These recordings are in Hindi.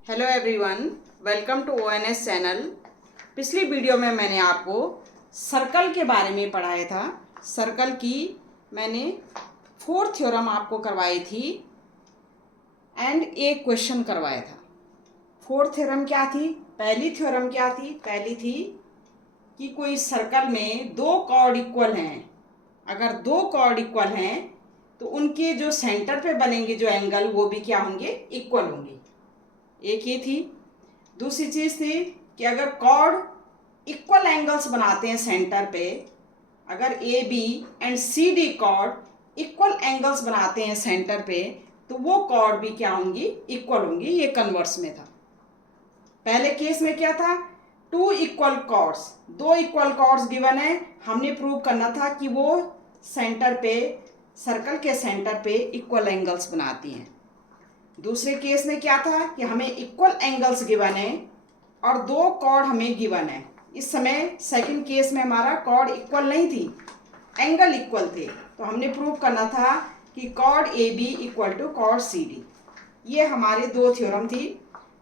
Hello everyone, welcome to ONS channel. पिछली वीडियो में मैंने आपको सर्कल के बारे में पढ़ाया था। सर्कल की मैंने 4 थ्योरम आपको करवाई थी एंड एक क्वेश्चन करवाया था। 4 थ्योरम क्या थी? पहली थ्योरम क्या थी? पहली थी कि कोई सर्कल में 2 कॉर्ड इक्वल हैं। अगर 2 कॉर्ड इक्वल हैं तो उनके जो सेंटर पे बनेंगे जो एंगल वो भी क्या होंगे? इक्वल होंगे। एक ये थी। दूसरी चीज़ थी कि अगर कॉर्ड इक्वल एंगल्स बनाते हैं सेंटर पे, अगर A B and C D chord equal angles बनाते हैं सेंटर पे, तो वो कॉर्ड भी क्या होंगी? इक्वल होंगी। ये कन्वर्स में था। पहले केस में क्या था? 2 equal chords, 2 equal chords given है। हमने प्रूव करना था कि वो सेंटर पे, सर्कल के सेंटर पे इक्वल एंगल्स बनाती हैं। दूसरे केस में क्या था कि हमें इक्वल एंगल्स गिवन है और 2 कॉर्ड हमें गिवन है। इस समय सेकंड केस में हमारा कॉर्ड इक्वल नहीं थी, एंगल इक्वल थे। तो हमने प्रूव करना था कि chord A B equal to chord C D. ये हमारे 2 थ्योरम थी।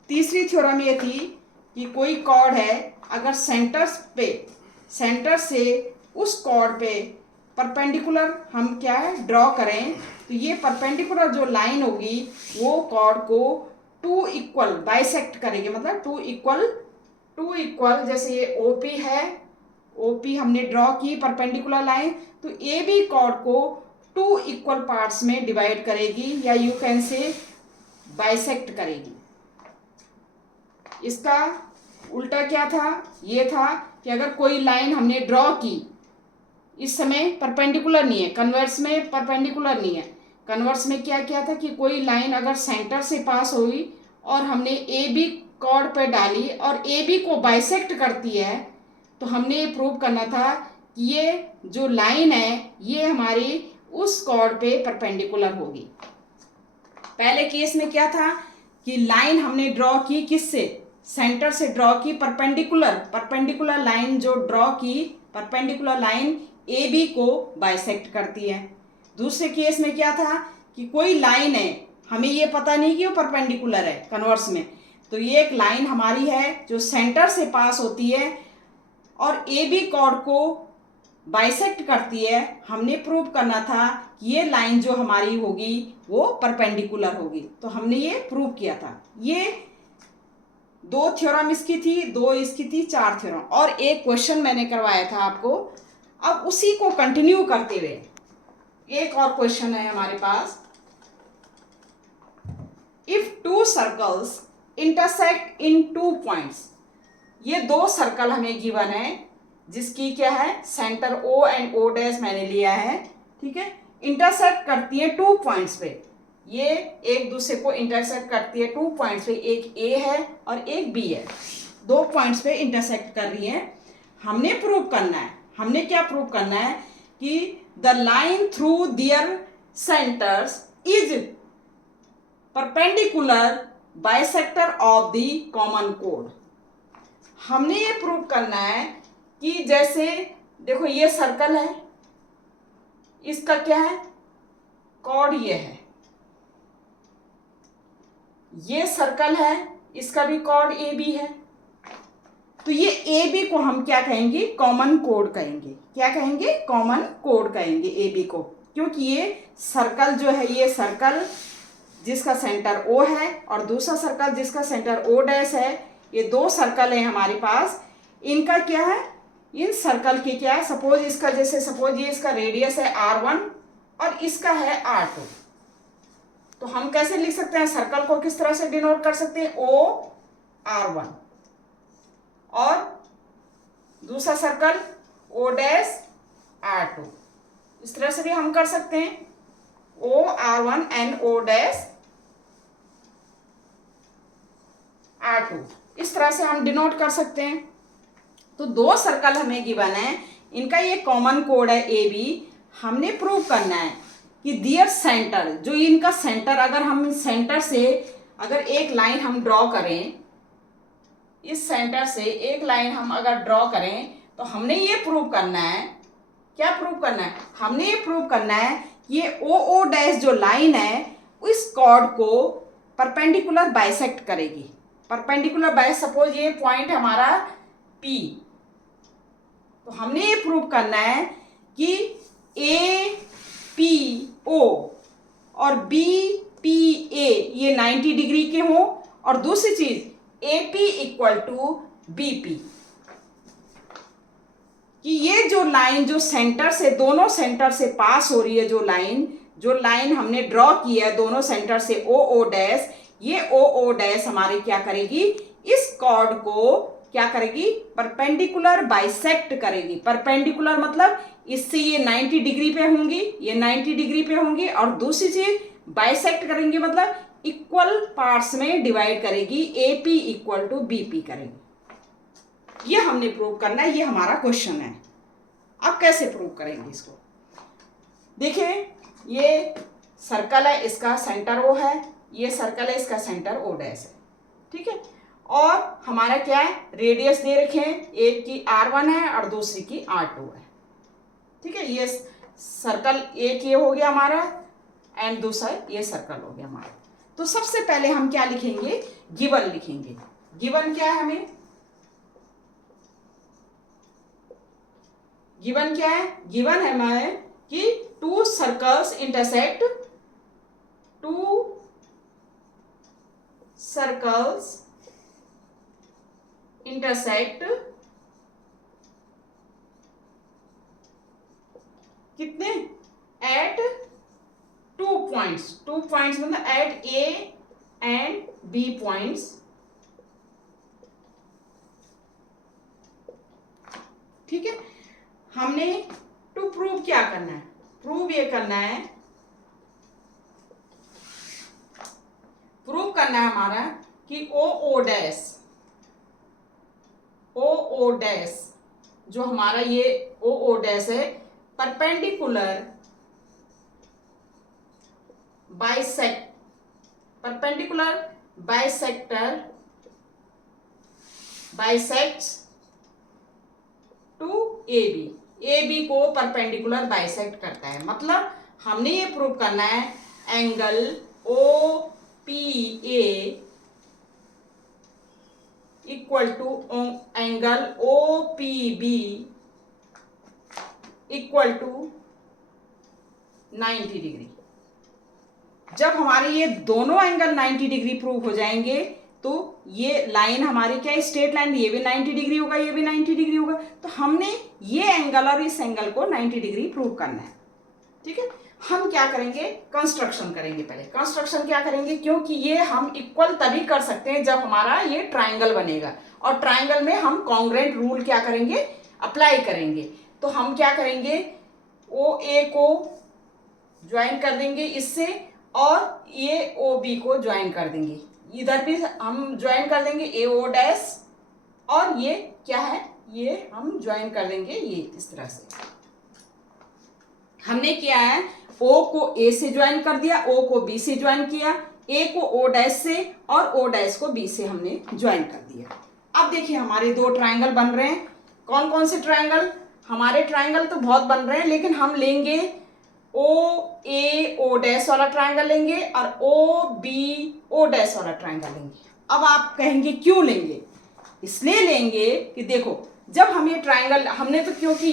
तीसरी थ्योरम ये थी कि कोई कॉर्ड है, अगर सेंटर से उस कॉर्ड पे परपेंडिकुलर हम क्या है ड्रॉ करें, तो ये परपेंडिकुलर जो लाइन होगी वो कॉर्ड को 2 इक्वल बाइसेक्ट करेगी। मतलब 2 इक्वल, जैसे ये ओपी है, ओपी हमने ड्रॉ की परपेंडिकुलर लाइन, तो ए बी कॉर्ड को 2 इक्वल पार्ट्स में डिवाइड करेगी, या यू कैन से बाइसेक्ट करेगी। इसका उल्टा क्या था? ये था कि अगर कोई लाइन हमने ड्रॉ की, इस समय परपेंडिकुलर नहीं है, कन्वर्स में परपेंडिकुलर नहीं है। कन्वर्स में क्या किया था कि कोई लाइन अगर सेंटर से पास हुई और हमने ए बी कॉर्ड पे डाली और ए बी को बाइसेक्ट करती है, तो हमने ये प्रूव करना था कि ये जो लाइन है ये हमारी उस कॉर्ड पे परपेंडिकुलर होगी। पहले केस में क्या था कि लाइन हमने ड्रॉ की, किससे? सेंटर से ड्रॉ की, परपेंडिकुलर लाइन जो ड्रॉ की, परपेंडिकुलर लाइन ए बी को बाइसेक्ट करती है। दूसरे केस में क्या था कि कोई लाइन है, हमें ये पता नहीं कि वो परपेंडिकुलर है कन्वर्स में, तो ये एक लाइन हमारी है जो सेंटर से पास होती है और ए बी कॉर्ड को बाइसेक्ट करती है। हमने प्रूव करना था कि ये लाइन जो हमारी होगी वो परपेंडिकुलर होगी। तो हमने ये प्रूव किया था। ये 2 थ्योरम इसकी थी, 2 इसकी थी, 4 थ्योरम। और एक क्वेश्चन मैंने करवाया था आपको। अब उसी को कंटिन्यू करते हुए एक और क्वेश्चन है हमारे पास। If 2 circles intersect in 2 points, ये 2 सर्कल हमें गिवन है जिसकी क्या है, centre O and O dash मैंने लिया है, ठीक है। इंटरसेक्ट करती है 2 पॉइंट्स पे, ये एक दूसरे को इंटरसेक्ट करती है 2 पॉइंट्स पे, एक ए है और एक बी है। 2 पॉइंट्स पे इंटरसेक्ट कर रही है। हमने प्रूव करना है, हमने क्या प्रूव करना है कि the line through their centres is perpendicular bisector of the common कोड। हमने ये प्रूव करना है कि जैसे देखो ये सर्कल है, इसका क्या है, कॉर्ड ये है। ये सर्कल है, इसका भी कॉर्ड ए बी है। तो ये ए बी को हम क्या कहेंगे? कॉमन कोड कहेंगे। क्या कहेंगे? कॉमन कोड कहेंगे ए बी को, क्योंकि ये सर्कल जो है, ये सर्कल जिसका सेंटर ओ है और दूसरा सर्कल जिसका सेंटर ओ डैश है, ये 2 सर्कल है हमारे पास। इनका क्या है, इन सर्कल की क्या है, सपोज इसका, जैसे सपोज ये इसका रेडियस है R1 और इसका है R2, तो हम कैसे लिख सकते हैं सर्कल को? किस तरह से डिनोट कर सकते हैं? OR1 और दूसरा सर्कल O डैश R2, इस तरह से भी हम कर सकते हैं, OR1 and O dash R2, इस तरह से हम डिनोट कर सकते हैं। तो 2 सर्कल हमें गिवन है, इनका ये कॉमन कोड है ए बी। हमने प्रूव करना है कि दियर सेंटर, जो इनका सेंटर, अगर हम सेंटर से अगर एक लाइन हम ड्रॉ करें, इस सेंटर से एक लाइन हम अगर ड्रॉ करें, तो हमने ये प्रूव करना है, क्या प्रूव करना है? हमने ये प्रूव करना है कि ये ओ ओ डैश जो लाइन है, इस कॉर्ड को परपेंडिकुलर बाइसेक्ट करेगी। परपेंडिकुलर बाय, सपोज ये पॉइंट हमारा P, तो हमने ये प्रूव करना है कि APO और BPA ये 90 डिग्री के हों, और दूसरी चीज AP इक्वल टू BP, कि ये जो लाइन जो सेंटर से, दोनों सेंटर से पास हो रही है, जो लाइन हमने ड्रॉ की है दोनों सेंटर से OO डैश, ये OO डैश हमारे क्या करेगी, इस कॉर्ड को क्या करेगी, परपेंडिकुलर बाइसेक्ट करेगी। परपेंडिकुलर मतलब इससे ये 90 डिग्री पे होंगी, ये 90 डिग्री पे होंगी, और दूसरी चीज बाइसेक्ट करेंगी मतलब इक्वल पार्ट्स में डिवाइड करेगी, AP इक्वल टू BP करेगी। ये हमने प्रूव करना है, ये हमारा क्वेश्चन है। अब कैसे प्रूव करेंगे इसको, देखिए ये सर्कल है, इसका सेंटर O है, ये सर्कल है, इसका सेंटर O डैश है, ठीक है। और हमारा क्या है, रेडियस दे रखे हैं, एक की R1 है और दूसरी की R2 है, ठीक है। ये सर्कल एक ये हो गया हमारा, एंड दूसरा ये सर्कल हो गया हमारा। तो सबसे पहले हम क्या लिखेंगे, गिवन लिखेंगे। गिवन क्या है हमें, गिवन क्या है, गिवन है हमें कि two circles intersect, two circles intersect कितने, एट टू पॉइंट्स मतलब at A and B points, ठीक है। हमने टू प्रूव क्या करना है, प्रूव ये करना है, प्रूव करना है हमारा कि OO डैश जो हमारा ये OO डैश है, perpendicular bisector bisects to AB को परपेंडिकुलर बाइसेक्ट करता है। मतलब हमने ये प्रूव करना है angle OPA equal to angle OPB equal to 90 degree. जब हमारे ये दोनों एंगल 90 डिग्री प्रूव हो जाएंगे तो ये लाइन हमारी क्या है, स्ट्रेट लाइन, ये भी 90 डिग्री होगा, ये भी 90 डिग्री होगा। तो हमने ये एंगल और इस एंगल को 90 डिग्री प्रूव करना है, ठीक है। हम क्या करेंगे, कंस्ट्रक्शन करेंगे। पहले कंस्ट्रक्शन क्या करेंगे, क्योंकि ये हम इक्वल तभी कर सकते हैं जब हमारा ये ट्राइंगल बनेगा, और ट्राइंगल में हम कॉन्ग्रुएंट रूल क्या करेंगे, अप्लाई करेंगे। तो हम क्या करेंगे, OA को ज्वाइन कर देंगे इससे, और ये OB को ज्वाइन कर देंगे, इधर भी हम ज्वाइन कर देंगे AO डैश, और ये क्या है, ये हम ज्वाइन कर देंगे ये इस तरह से। हमने किया है O को A से ज्वाइन कर दिया, O को B से ज्वाइन किया, A को O डैश से और O डैश को B से हमने ज्वाइन कर दिया। अब देखिए हमारे दो ट्राइंगल बन रहे हैं। कौन कौन से ट्राइंगल, हमारे ट्राइंगल तो बहुत बन रहे हैं, लेकिन हम लेंगे OA O डैश वाला ट्राइंगल लेंगे और OB O डैश वाला ट्राइंगल लेंगे। अब आप कहेंगे क्यों लेंगे, इसलिए लेंगे कि देखो जब हम ये ट्राइंगल हमने तो, क्योंकि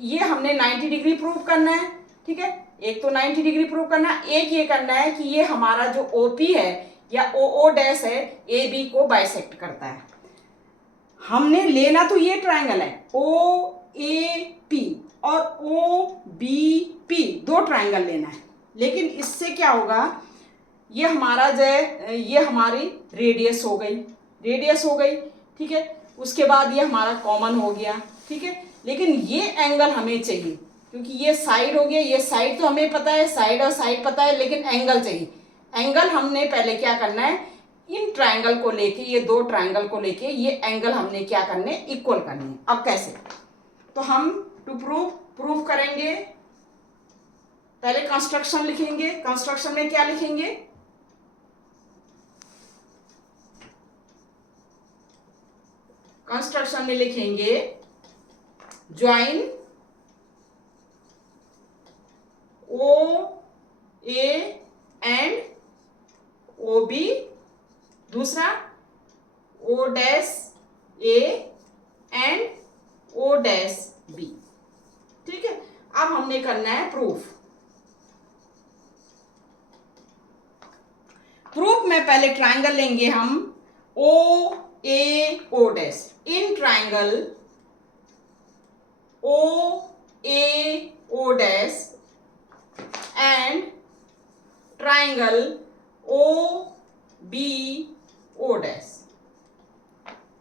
ये हमने 90 डिग्री प्रूव करना है, ठीक है। एक तो 90 डिग्री प्रूव करना है, एक ये करना है कि ये हमारा जो OP है या OO डैश है AB को बाइसेक्ट करता है। हमने लेना तो ये ट्राइंगल है OAP और OBP, दो ट्राइंगल लेना है। लेकिन इससे क्या होगा, ये हमारा जो है ये हमारी रेडियस हो गई, ठीक है। उसके बाद ये हमारा कॉमन हो गया, ठीक है। लेकिन ये एंगल हमें चाहिए, क्योंकि ये साइड हो गया, ये साइड तो हमें पता है, साइड और साइड पता है, लेकिन एंगल चाहिए। एंगल हमने पहले क्या करना है, इन ट्राइंगल को लेके, ये दो ट्राइंगल को लेके ये एंगल हमने क्या करने, इक्वल करने। अब कैसे, तो हम टू प्रूव करेंगे, पहले कंस्ट्रक्शन लिखेंगे। कंस्ट्रक्शन में क्या लिखेंगे, कंस्ट्रक्शन में लिखेंगे ज्वाइन OA एंड OB, दूसरा O dash A and O dash B. ठीक है, अब हमने करना है प्रूफ। प्रूफ में पहले ट्राइंगल लेंगे हम O A O dash. In triangle O A O dash and triangle O B O dash,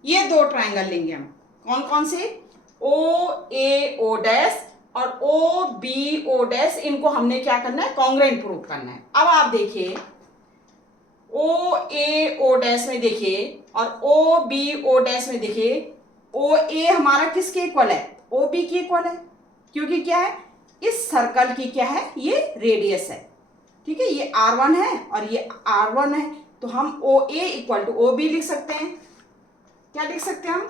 ये दो ट्राइंगल लेंगे हम। कौन कौन से? ओ ए ओ डैश और ओ बी ओ डैश। इनको हमने क्या करना है? कॉन्ग्रुएंट प्रूफ करना है। अब आप देखिए ओ ए ओ डैश में देखिए और ओ बी ओ डैश में देखिए, ओ ए हमारा किसके इक्वल है? ओ बी के इक्वल है, क्योंकि क्या है? इस सर्कल की क्या है? ये रेडियस है। ठीक है, ये R1 है और ये R1 है, तो हम O A equal to O B लिख सकते हैं। क्या लिख सकते हैं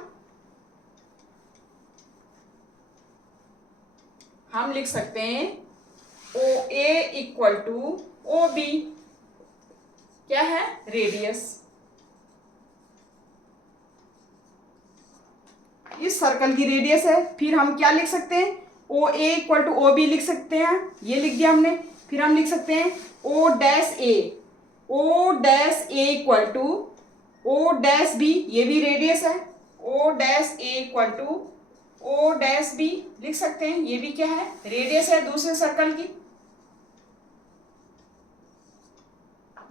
हम लिख सकते हैं ओ ए इक्वल टू ओ बी। क्या है? रेडियस। इस सर्कल की रेडियस है। फिर हम क्या लिख सकते हैं? ओ ए इक्वल टू ओ बी लिख सकते हैं, ये लिख दिया हमने। फिर हम लिख सकते हैं O dash A, O dash A equal to O dash B, ये भी रेडियस है। O dash A equal to O dash B लिख सकते हैं, ये भी क्या है? रेडियस है दूसरे सर्कल की।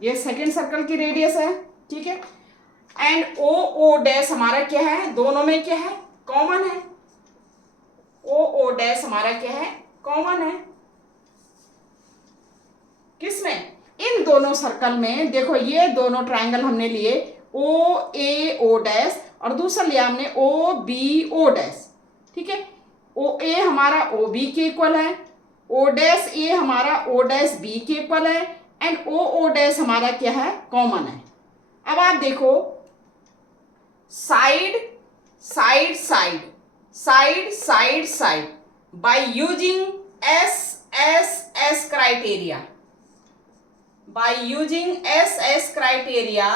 ये सेकेंड सर्कल की रेडियस है। ठीक है, एंड ओ ओ डैश हमारा क्या है? दोनों में क्या है? कॉमन है। ओ ओ डैश हमारा क्या है? कॉमन है। किसमें? इन दोनों सर्कल में। देखो ये दोनों ट्राइंगल हमने लिए, ओ ए ओ डैश और दूसरा लिया हमने ओ बी ओ डैश। ठीक है, ओ ए हमारा ओ बी के इक्वल है, ओ डैश ए हमारा ओ डैश बी के इक्वल है, एंड ओ ओ डैश हमारा क्या है? कॉमन है। अब आप देखो side side side side side side by using S S S criteria, by using S S criteria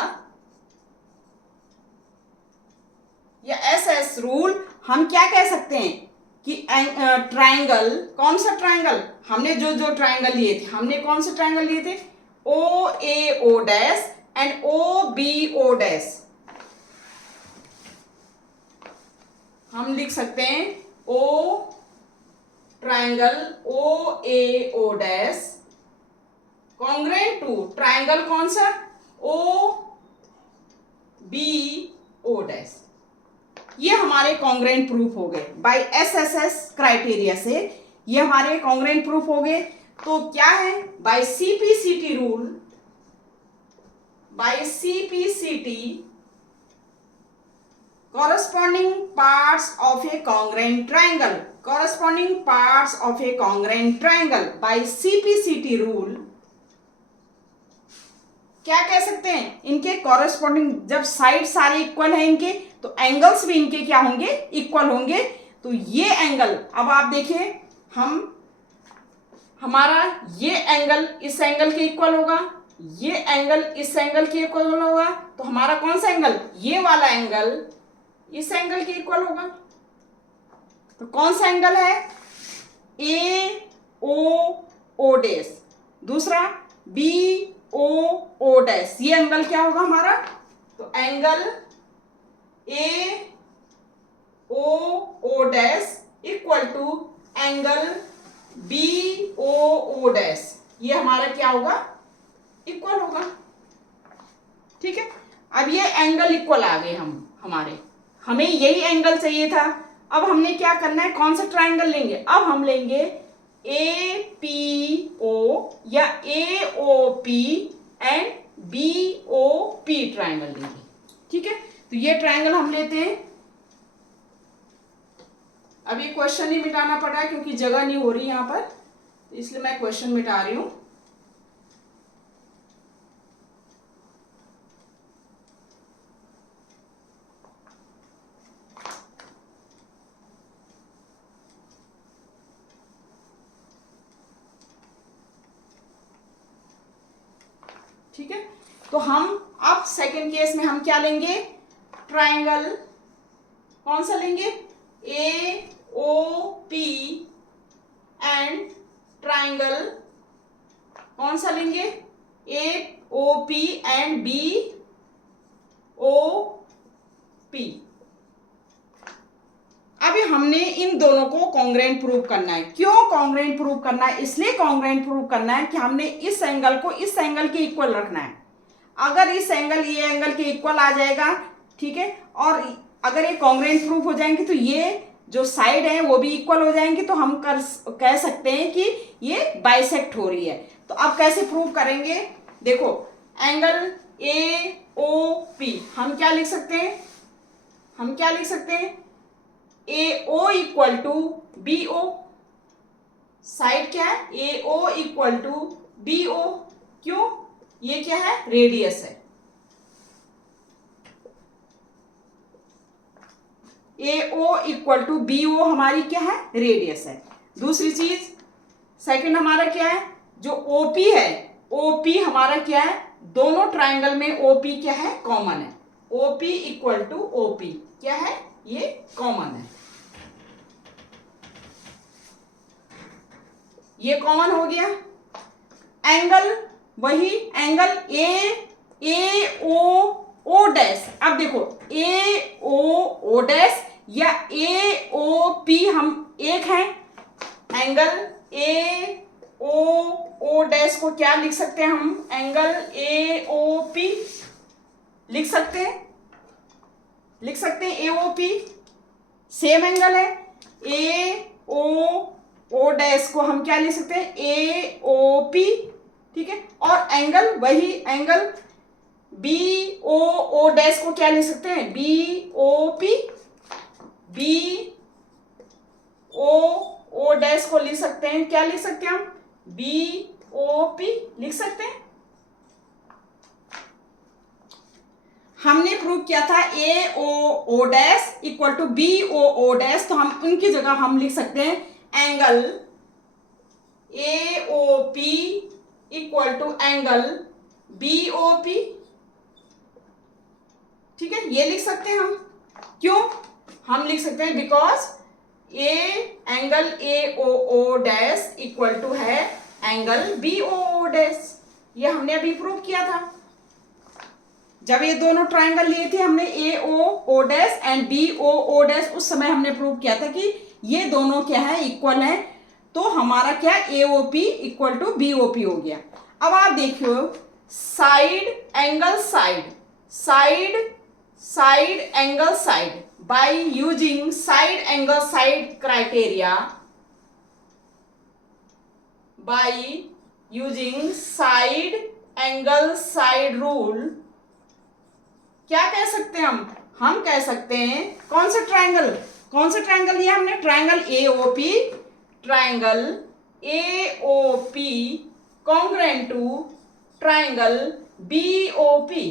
या एस एस रूल, हम क्या कह सकते हैं कि ट्राइंगल, कौन सा ट्राइंगल? हमने जो जो ट्राइंगल लिए थे, हमने कौन से ट्राइंगल लिए थे? O A O dash and O B O dash. हम लिख सकते हैं ओ triangle O A O dash congruent to triangle कौन सा? O B O dash. ये हमारे कॉन्ग्रुएंट प्रूफ हो गए बाय एसएसएस क्राइटेरिया से। ये हमारे कॉन्ग्रुएंट प्रूफ हो गए। तो क्या है? By CPCT rule, by CPCT corresponding parts of a congruent triangle, corresponding parts of a congruent triangle by CPCT rule, क्या कह सकते हैं? इनके कॉरेस्पॉन्डिंग, जब साइड सारे इक्वल है इनके, तो एंगल्स भी इनके क्या होंगे? इक्वल होंगे। तो ये एंगल, अब आप देखिए, हमारा ये एंगल इस एंगल के इक्वल होगा, ये एंगल इस एंगल के इक्वल होगा, तो हमारा कौन सा एंगल? ये वाला एंगल इस एंगल के इक्वल होगा। तो कौन सा एंगल है? ए ओ ओ डैश, दूसरा बी ओ ओ डैश। ये एंगल क्या होगा हमारा? तो angle A O O dash equal to angle B O O dash. ये हमारा क्या होगा? इक्वल होगा। ठीक है, अब ये एंगल इक्वल आ गए हमारे, हमें यही एंगल चाहिए था। अब हमने क्या करना है? कौन सा ट्राइंगल लेंगे? अब हम लेंगे ए पी ओ या A O P and B O P triangle लेंगे। ठीक है, तो ये ट्राइंगल हम लेते हैं। अब ये क्वेश्चन ही मिटाना पड़ रहा है क्योंकि जगह नहीं हो रही यहां पर, इसलिए मैं क्वेश्चन मिटा रही हूं। ठीक है, तो हम अब सेकंड केस में हम क्या लेंगे? ट्राइंगल कौन सा लेंगे, A O P and triangle कौन सा लेंगे, A O P and B O P. अभी हमने इन दोनों को कॉन्ग्रुएंट प्रूव करना है। क्यों कॉन्ग्रुएंट प्रूव करना है, इसलिए कॉन्ग्रुएंट प्रूव करना है कि हमने इस एंगल को इस एंगल के इक्वल रखना है। अगर इस एंगल ये एंगल के इक्वल आ जाएगा, ठीक है, और अगर ये कॉन्ग्रुएंट प्रूव हो जाएंगे तो ये जो साइड है वो भी इक्वल हो जाएंगी, तो हम कह सकते हैं कि ये बाइसेक्ट हो रही है। तो अब कैसे प्रूव करेंगे, देखो एंगल ए ओ पी हम क्या लिख सकते हैं, हम क्या लिख सकते हैं, A O equal to B O. Side क्या है, A O equal to B O. क्यों, ये क्या है, रेडियस है। A O equal to B O हमारी क्या है, रेडियस है। दूसरी चीज सेकंड हमारा क्या है, जो ओपी है, ओपी हमारा क्या है, दोनों ट्राइंगल में ओपी क्या है, कॉमन है। ओपी इक्वल टू ओपी क्या है, ये कॉमन है, ये कॉमन हो गया। एंगल वही एंगल ए ओ डैश। अब देखो ए ओ डैश या ए ओ पी हम एक हैं। एंगल ए ओ डैश को क्या लिख सकते हैं हम, एंगल ए ओ पी लिख सकते हैं, लिख सकते हैं A O P, same angle है। ए ओ डैश को हम क्या लिख सकते हैं, ए ओ पी, ठीक है। और एंगल वही एंगल बी ओ डैश को क्या लिख सकते हैं, B O P, B O dash को लिख सकते हैं, क्या लिख सकते हैं हम, बी ओ पी लिख सकते हैं। हमने प्रूव किया था A O dash equal to B O dash, तो हम उनकी जगह हम लिख सकते हैं angle A O P equal to angle B O P, ठीक है, ये लिख सकते हैं हम। क्यों हम लिख सकते हैं, because angle A O dash equal to है एंगल बी ओ डैश। ये हमने अभी प्रूव किया था, जब ये दोनों ट्राइंगल लिए थे हमने A O dash and B O dash, उस समय हमने प्रूव किया था कि ये दोनों क्या है, इक्वल है। तो हमारा क्या, A O P equal to B O P हो गया। अब आप देखियो side angle side, side angle side, by using side angle side criteria, by using side angle side rule, क्या कह सकते हैं हम कह सकते हैं कौन सा ट्राइंगल लिया हमने, triangle A O P, triangle A O P congruent to triangle B O P.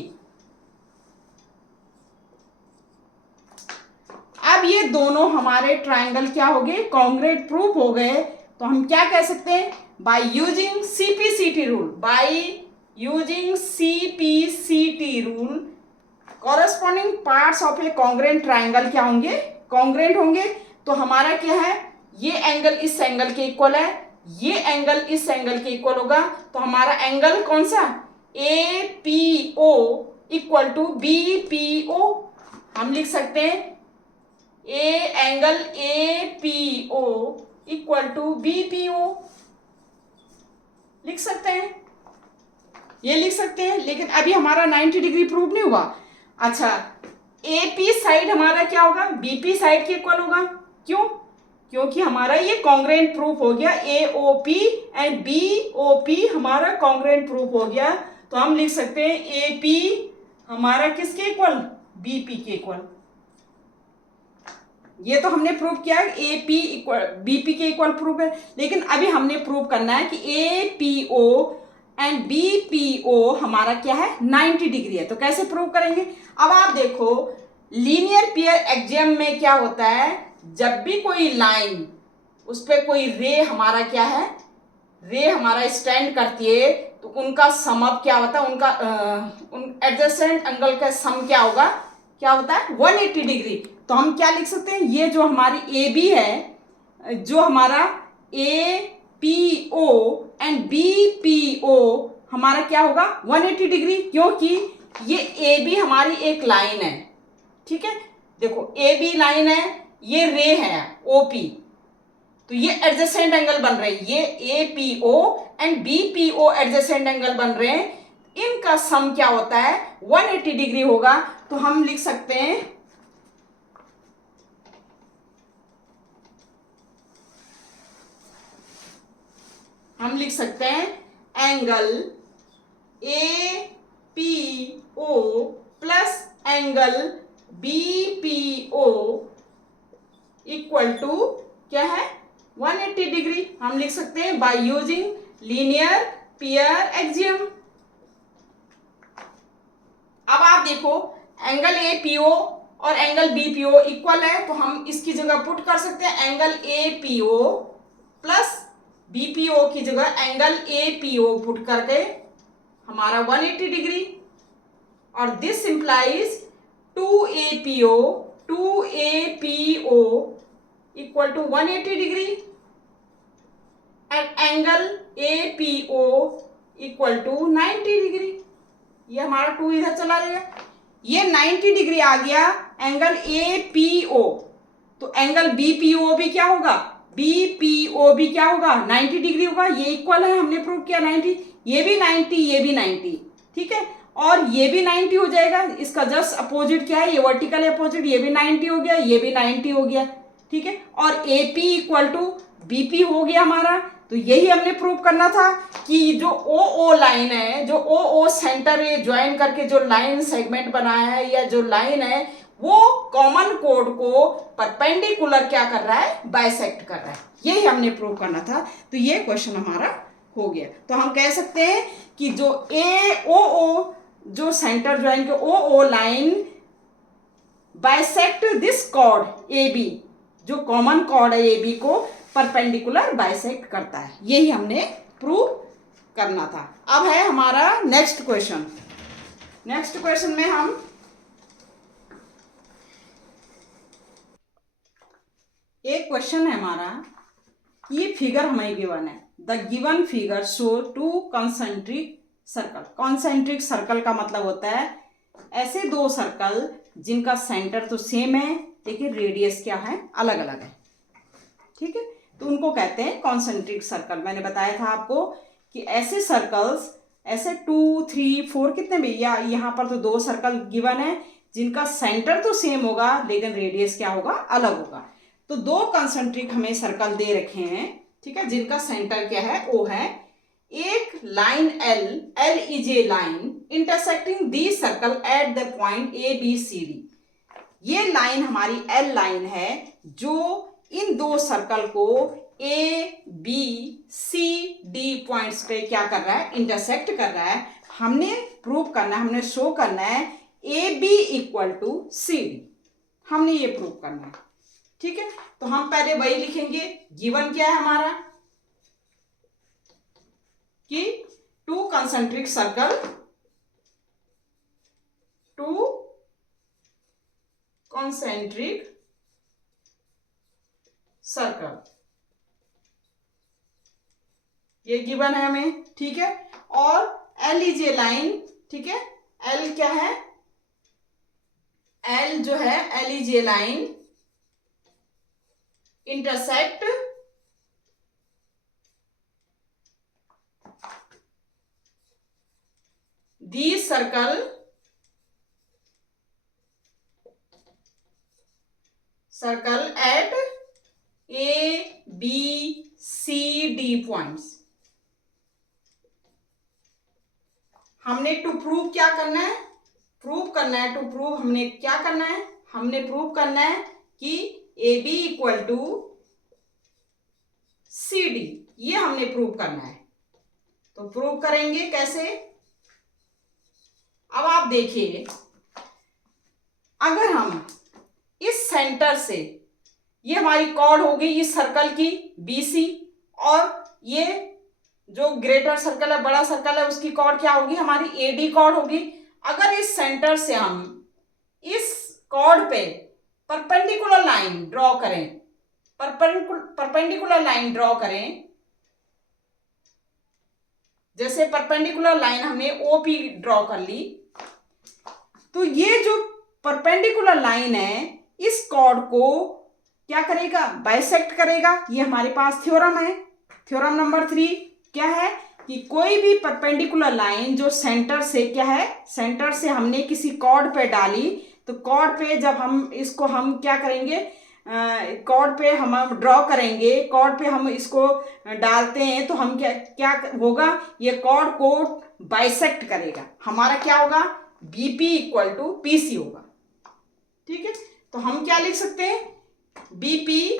अब ये दोनों हमारे ट्राइंगल क्या हो गए, कॉन्ग्रुएंट प्रूफ हो गए। तो हम क्या कह सकते हैं, by using CPCT rule, by using CPCT rule corresponding parts of A congruent triangle क्या होंगे, कॉन्ग्रुएंट होंगे। तो हमारा क्या है, ये एंगल इस एंगल के इक्वल है, ये एंगल इस एंगल के इक्वल होगा। तो हमारा एंगल कौन सा, A P O equal to B P O. हम लिख सकते हैं angle A P O equal to B P O, लिख सकते हैं, ये लिख सकते हैं। लेकिन अभी हमारा 90 डिग्री प्रूव नहीं हुआ। अच्छा, ए पी साइड हमारा क्या होगा, बी पी साइड के इक्वल होगा। क्यों, क्योंकि हमारा ये कॉन्ग्रुएंट प्रूफ हो गया, A O P and B O P हमारा कॉन्ग्रुएंट प्रूफ हो गया। तो हम लिख सकते हैं ए पी हमारा किसके इक्वल, बी पी के इक्वल। ये तो हमने प्रूव किया है A P equal B P के इक्वल प्रूफ है। लेकिन अभी हमने प्रूव करना है कि A P O and B P O हमारा क्या है, 90 डिग्री है। तो कैसे प्रूव करेंगे, अब आप देखो लीनियर पेयर एक्सियम में क्या होता है, जब भी कोई लाइन उस पर कोई रे हमारा क्या है, रे हमारा स्टैंड करती है, तो उनका सम अप क्या होता है, उनका उन एडजेसेंट एंगल का सम क्या होगा, क्या होता है 180 डिग्री। तो हम क्या लिख सकते हैं, ये जो हमारी ए बी है, जो हमारा A P O and B P O हमारा क्या होगा 180 डिग्री, क्योंकि ये ए बी हमारी एक लाइन है। ठीक है, देखो ए बी लाइन है, ये रे है ओ पी, तो ये एडजेसेंट एंगल बन रहे हैं, ये A P O and B P O adjacent angle बन रहे हैं। इनका सम क्या होता है 180 डिग्री होगा। तो हम लिख सकते हैं angle A P O plus angle B P O equal to क्या है 180 डिग्री। हम लिख सकते हैं by using linear pair axiom. अब आप देखो एंगल ए पी ओ और angle B P O equal है, तो हम इसकी जगह पुट कर सकते हैं angle A P O plus B P O की जगह angle A P O put करके हमारा 180 डिग्री, और this implies 2APO equal to 180 degree and angle APO equal to 90 degree. ये हमारा 2 इधर चला जाएगा, ये 90 डिग्री आ गया एंगल APO। तो एंगल BPO भी क्या होगा, BPO भी क्या होगा 90 डिग्री होगा। ये इक्वल है, हमने प्रूव किया 90, ये भी 90, ये भी 90। ठीक है, और ये भी 90 हो जाएगा। इसका जस्ट अपोजिट क्या है, ये वर्टिकल अपोजिट, ये भी 90 हो गया, ये भी 90 हो गया। ठीक है, और AP इक्वल टू BP हो गया हमारा। तो यही हमने प्रूव करना था कि जो OO लाइन है, जो OO सेंटर ये ज्वाइन करके जो लाइन सेगमेंट बनाया है, या जो लाइन है वो कॉमन कोड को परपेंडिकुलर क्या कर रहा है, बाइसेक्ट कर रहा है। यही हमने प्रूव करना था। तो ये क्वेश्चन हमारा हो गया। तो हम कह सकते हैं कि जो AOO जो सेंटर ज्वाइन के OO line bisect this cord AB, जो कॉमन कॉर्ड है AB को परपेंडिकुलर बाइसेक्ट करता है। यही हमने प्रूव करना था। अब है हमारा नेक्स्ट क्वेश्चन। नेक्स्ट क्वेश्चन में हम एक क्वेश्चन है हमारा, ये फिगर हमें गिवन है, the given figure show 2 concentric circle. Concentric circle का मतलब होता है ऐसे 2 सर्कल जिनका सेंटर तो सेम है लेकिन रेडियस क्या है, अलग अलग है। ठीक है, तो उनको कहते हैं कॉन्सेंट्रिक सर्कल। मैंने बताया था आपको कि ऐसे सर्कल्स, ऐसे 2, 3, 4 कितने भी, या यहाँ पर तो 2 सर्कल गिवन है जिनका सेंटर तो सेम होगा लेकिन रेडियस क्या होगा, अलग होगा। तो 2 कॉन्सेंट्रिक हमें सर्कल दे रखे हैं, ठीक है, जिनका सेंटर क्या है, O है। एक line L is a line intersecting the circle at the point ABCD। ये लाइन हमारी L लाइन है जो इन 2 सर्कल को ABCD पॉइंट्स पे क्या कर रहा है, इंटरसेक्ट कर रहा है। हमने प्रूव करना है, हमने शो करना है AB इक्वल टू CD, हमने ये प्रूव करना है। ठीक है, तो हम पहले वही लिखेंगे, गिवन क्या है हमारा कि 2 कॉन्सेंट्रिक सर्कल, 2 कॉन्सेंट्रिक सर्कल, ये गिवन है हमें। ठीक है, और L इज ए लाइन। ठीक है, L क्या है, L जो है L is a line intersect the circle eight ABCD points. हमने टू प्रूव क्या करना है, हमने क्या करना है, हमने प्रूव करना है कि AB इक्वल टू CD, ये हमने प्रूव करना है। तो प्रूव करेंगे कैसे, अब आप देखिए, अगर हम इस सेंटर से, ये हमारी कॉर्ड होगी इस सर्कल की BC, और ये जो ग्रेटर सर्कल है, बड़ा सर्कल है, उसकी कॉर्ड क्या होगी, हमारी AD कॉर्ड होगी। अगर इस सेंटर से हम इस कॉर्ड पे परपेंडिकुलर लाइन ड्रॉ करें, परपेंडिकुलर लाइन ड्रॉ करें, जैसे परपेंडिकुलर लाइन हमने ओपी ड्रॉ कर ली, तो ये जो परपेंडिकुलर लाइन है इस कॉर्ड को क्या करेगा, बाइसेक्ट करेगा। ये हमारे पास थ्योरम है। थ्योरम नंबर 3 क्या है कि कोई भी परपेंडिकुलर लाइन जो सेंटर से क्या है, सेंटर से हमने किसी कॉर्ड पे डाली, तो कॉर्ड पे जब हम इसको हम क्या करेंगे, कॉर्ड पे हम ड्रॉ करेंगे, कॉर्ड पे हम इसको डालते हैं, तो हम क्या क्या होगा, ये कॉर्ड को बाइसेक्ट करेगा। हमारा क्या होगा, बीपी इक्वल टू पीसी होगा। ठीक है, तो हम क्या लिख सकते हैं, BP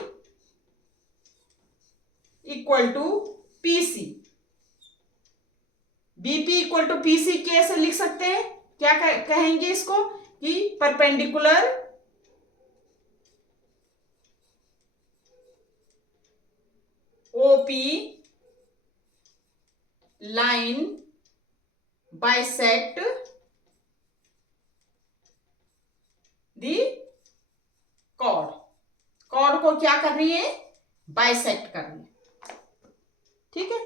equal to PC. BP equal to PC कैसे लिख सकते हैं, क्या कहेंगे इसको कि perpendicular OP line bisect the chord. Chord को क्या कर रही है, बाइसेक्ट कर रही है। ठीक है,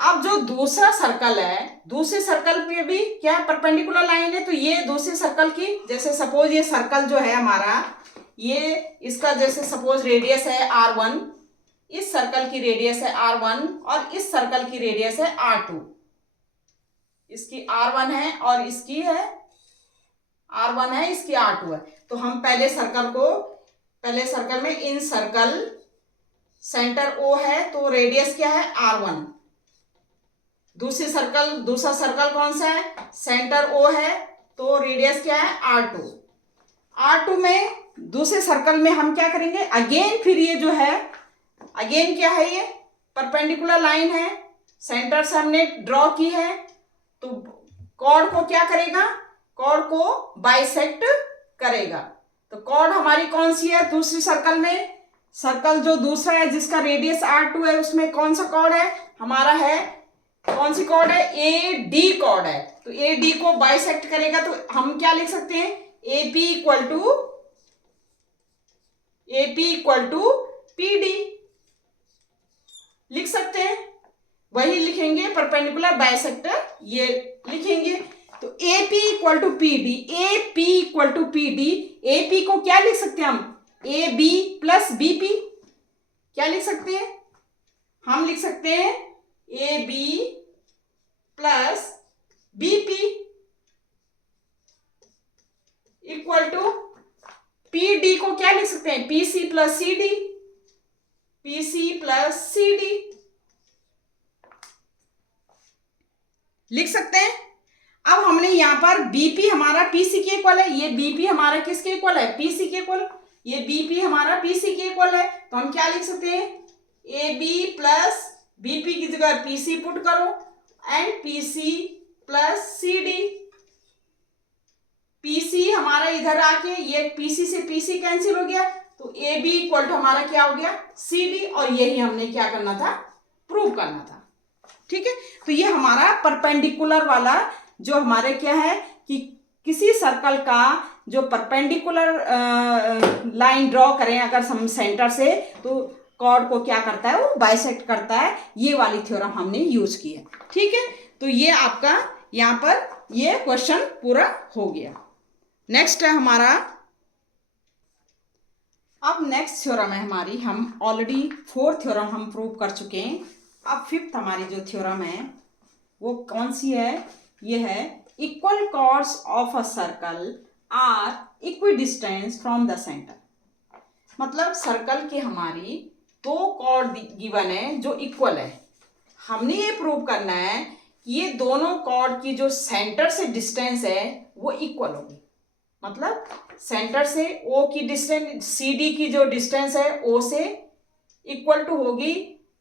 अब जो दूसरा सर्कल है, दूसरे सर्कल पे भी क्या परपेंडिकुलर लाइन है, तो ये दूसरे सर्कल की, जैसे सपोज ये सर्कल जो है हमारा, ये इसका जैसे सपोज रेडियस है R1, इस सर्कल की रेडियस है R1 और इस सर्कल की रेडियस है R2। इसकी R1 है और इसकी है R1 है, इसकी R2 है। तो हम पहले सर्कल में इन सर्कल सेंटर O है, तो रेडियस क्या है R1। दूसरा सर्कल कौन सा है, सेंटर O है, तो रेडियस क्या है R2। R2 में दूसरे सर्कल में हम क्या करेंगे, अगेन फिर ये जो है, अगेन क्या है, ये परपेंडिकुलर लाइन है, सेंटर से हमने ड्रॉ की है, तो कॉर्ड को क्या करेगा, कॉर्ड को बाइसेक्ट करेगा। तो कॉर्ड हमारी कौन सी है, दूसरी सर्कल में, सर्कल जो दूसरा है जिसका रेडियस R2 है, उसमें कौन सा कॉर्ड है हमारा, है कौन सी कॉर्ड है, AD कॉर्ड है। तो AD को बाइसेक्ट करेगा, तो हम क्या लिख सकते हैं, AP इक्वल टू PD लिख सकते हैं। वही लिखेंगे परपेंडिकुलर बाइसेक्टर, ये लिखेंगे। तो AP equal to PD, AP equal to PD, AP को क्या लिख सकते हैं हम, AB प्लस BP। क्या लिख सकते हैं, हम लिख सकते हैं AB plus BP equal to PD को क्या लिख सकते हैं, PC plus CD, PC plus CD लिख सकते हैं। अब हमने यहां पर BP हमारा PC के इक्वल है, ये BP हमारा किसके इक्वल है, PC के इक्वल, ये BP हमारा PC के इक्वल है, तो हम क्या लिख सकते हैं, AB प्लस BP की जगह PC पुट करो and PC plus CD। PC हमारा इधर आके ये PC से PC कैंसिल हो गया, तो AB इक्वल टू हमारा क्या हो गया, CD, और यही हमने क्या करना था, प्रूव करना था। ठीक है, तो ये हमारा परपेंडिकुलर वाला जो हमारे क्या है कि किसी सर्कल का जो परपेंडिकुलर लाइन ड्रॉ करें अगर हम सेंटर से, तो कॉर्ड को क्या करता है, वो बाइसेक्ट करता है। ये वाली थ्योरम हमने यूज की है। ठीक है, तो ये आपका यहाँ पर ये क्वेश्चन पूरा हो गया। नेक्स्ट है हमारा, अब नेक्स्ट थ्योरम है हमारी, हम ऑलरेडी 4th थ्योरम हम प्रूव कर चुके हैं। अब 5th हमारी जो थ्योरम है वो कौन सी है, ये है equal chords of a circle are equidistance from the centre. मतलब सर्कल की हमारी 2 कॉर्ड गिवन है जो इक्वल है। हमने ये प्रूव करना है कि ये दोनों कॉर्ड की जो सेंटर से डिस्टेंस है वो इक्वल होगी। मतलब सेंटर से O की डिस्टेंस, CD की जो डिस्टेंस है O से इक्वल टू होगी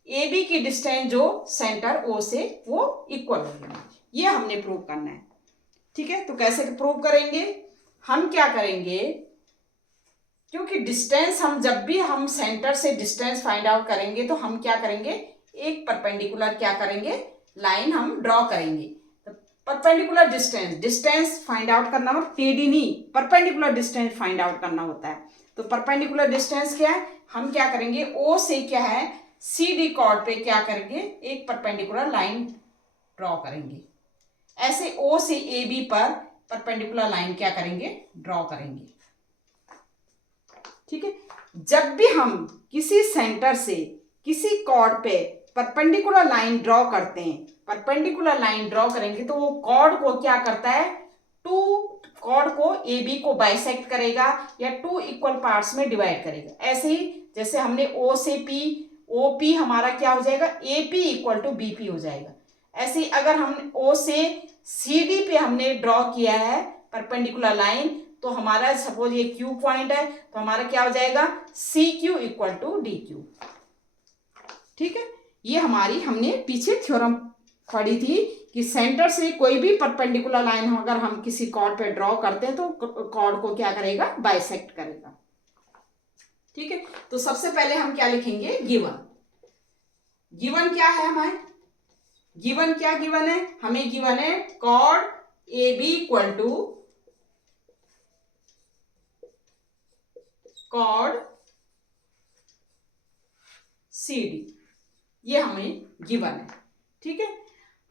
AB की डिस्टेंस जो सेंटर O से वो इक्वल होगी। ये हमने प्रूव करना है। ठीक है, तो कैसे प्रूव करेंगे, हम क्या करेंगे, क्योंकि डिस्टेंस हम जब भी हम सेंटर से डिस्टेंस फाइंड आउट करेंगे तो हम क्या करेंगे, एक परपेंडिकुलर क्या करेंगे, लाइन हम ड्रॉ करेंगे। तो perpendicular distance, distance find out करना हो, टेढ़ी नहीं, परपेंडिकुलर डिस्टेंस फाइंड आउट करना होता है। तो परपेंडिकुलर डिस्टेंस क्या है, हम क्या करेंगे, ओ से क्या है सी डी कॉर्ड पे क्या करेंगे, एक परपेंडिकुलर लाइन ड्रॉ करेंगे। ऐसे ओ से ए बी पर परपेंडिकुलर लाइन क्या करेंगे, ड्रॉ करेंगे। ठीक है, जब भी हम किसी सेंटर से किसी कॉर्ड पे परपेंडिकुलर लाइन ड्रॉ करते हैं, परपेंडिकुलर लाइन ड्रॉ करेंगे तो वो कॉर्ड को क्या करता है, टू कॉर्ड को ए बी को बाइसेक्ट करेगा या टू इक्वल पार्ट्स में डिवाइड करेगा। ऐसे ही जैसे हमने ओ से पी, ओ पी हमारा क्या हो जाएगा, A P equal to B P हो जाएगा। ऐसे ही अगर हम ओ से सी डी पे हमने ड्रॉ किया है परपेंडिकुलर लाइन, तो हमारा सपोज ये क्यू पॉइंट है तो हमारा क्या हो जाएगा, C Q equal to D Q. ठीक है, ये हमारी हमने पीछे थ्योरम पढ़ी थी कि सेंटर से कोई भी परपेंडिकुलर लाइन अगर हम किसी कॉर्ड पे ड्रॉ करते हैं तो कॉर्ड को क्या करेगा, बाइसेक्ट करेगा। ठीक है, तो सबसे पहले हम क्या लिखेंगे, गिवन। गिवन क्या है हमारे, गिवन क्या गिवन है, हमें गिवन है chord A B equal to chord C D, ये हमें गिवन है। ठीक है,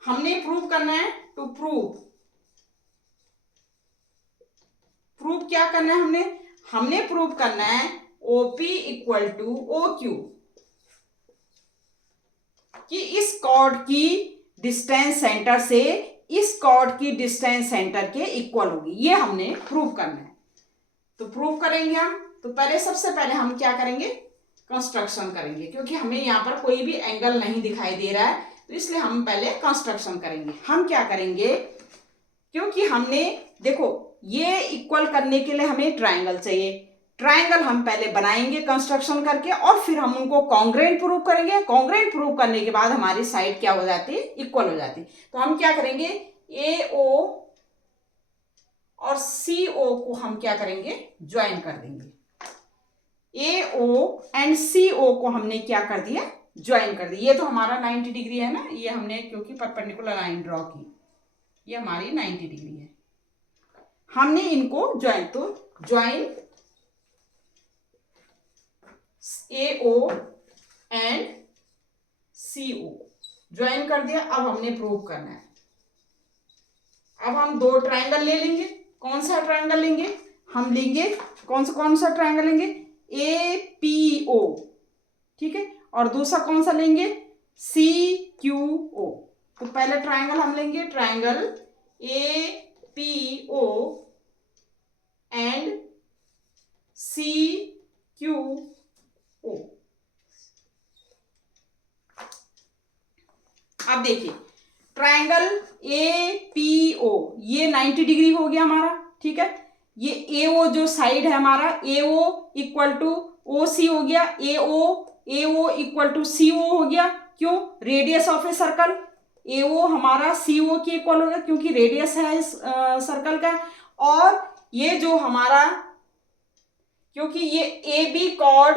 हमने प्रूव करना है, टू प्रूव क्या करना है, हमने प्रूव करना है OP equal to O Q, कि इस कॉर्ड की डिस्टेंस सेंटर से इस कॉर्ड की डिस्टेंस सेंटर के इक्वल होगी, ये हमने प्रूव करना है। तो प्रूव करेंगे हम, तो पहले सबसे पहले हम क्या करेंगे, कंस्ट्रक्शन करेंगे, क्योंकि हमें यहाँ पर कोई भी एंगल नहीं दिखाई दे रहा है तो इसलिए हम पहले कंस्ट्रक्शन करेंगे। हम क्या करेंगे, क्योंकि हमने देखो ये इक्वल करने के लिए हमें ट्राइंगल चाहिए, ट्राइंगल हम पहले बनाएंगे कंस्ट्रक्शन करके और फिर हम उनको कॉन्ग्रुएंट प्रूव करेंगे। कॉन्ग्रुएंट प्रूव करने के बाद हमारी साइड क्या हो जाती है, इक्वल हो जाती है। तो हम क्या करेंगे, ए ओ और सी ओ को हम क्या करेंगे, ज्वाइन कर देंगे। ए ओ एंड सी ओ को हमने क्या कर दिया, ज्वाइन कर दिया। ये तो हमारा 90 डिग्री है ना, ये हमने क्योंकि परपेंडिकुलर लाइन ड्रॉ की, ये हमारी 90 डिग्री है, हमने इनको ज्वाइन, तो join A O and C O join कर दिया। अब हमने प्रूव करना है, अब हम दो ट्राइंगल ले लेंगे। कौन सा ट्राइंगल लेंगे, हम लेंगे कौन सा ट्राइंगल लेंगे, ए पी ओ, ठीक है, और दूसरा कौन सा लेंगे, सी क्यू ओ। तो पहले ट्राइंगल हम लेंगे, triangle A P O and C Q O. अब देखिए ट्राइंगल ए पी ओ, ये 90 डिग्री हो गया हमारा। ठीक है, ये ए ओ जो साइड है हमारा, ए ओ इक्वल टू ओ सी हो गया, ए ओ इक्वल टू सी ओ हो गया। क्यों, रेडियस ऑफ ए सर्कल, ए ओ हमारा सी ओ के इक्वल होगा क्योंकि रेडियस है इस सर्कल का। और ये जो हमारा, क्योंकि ये A B chord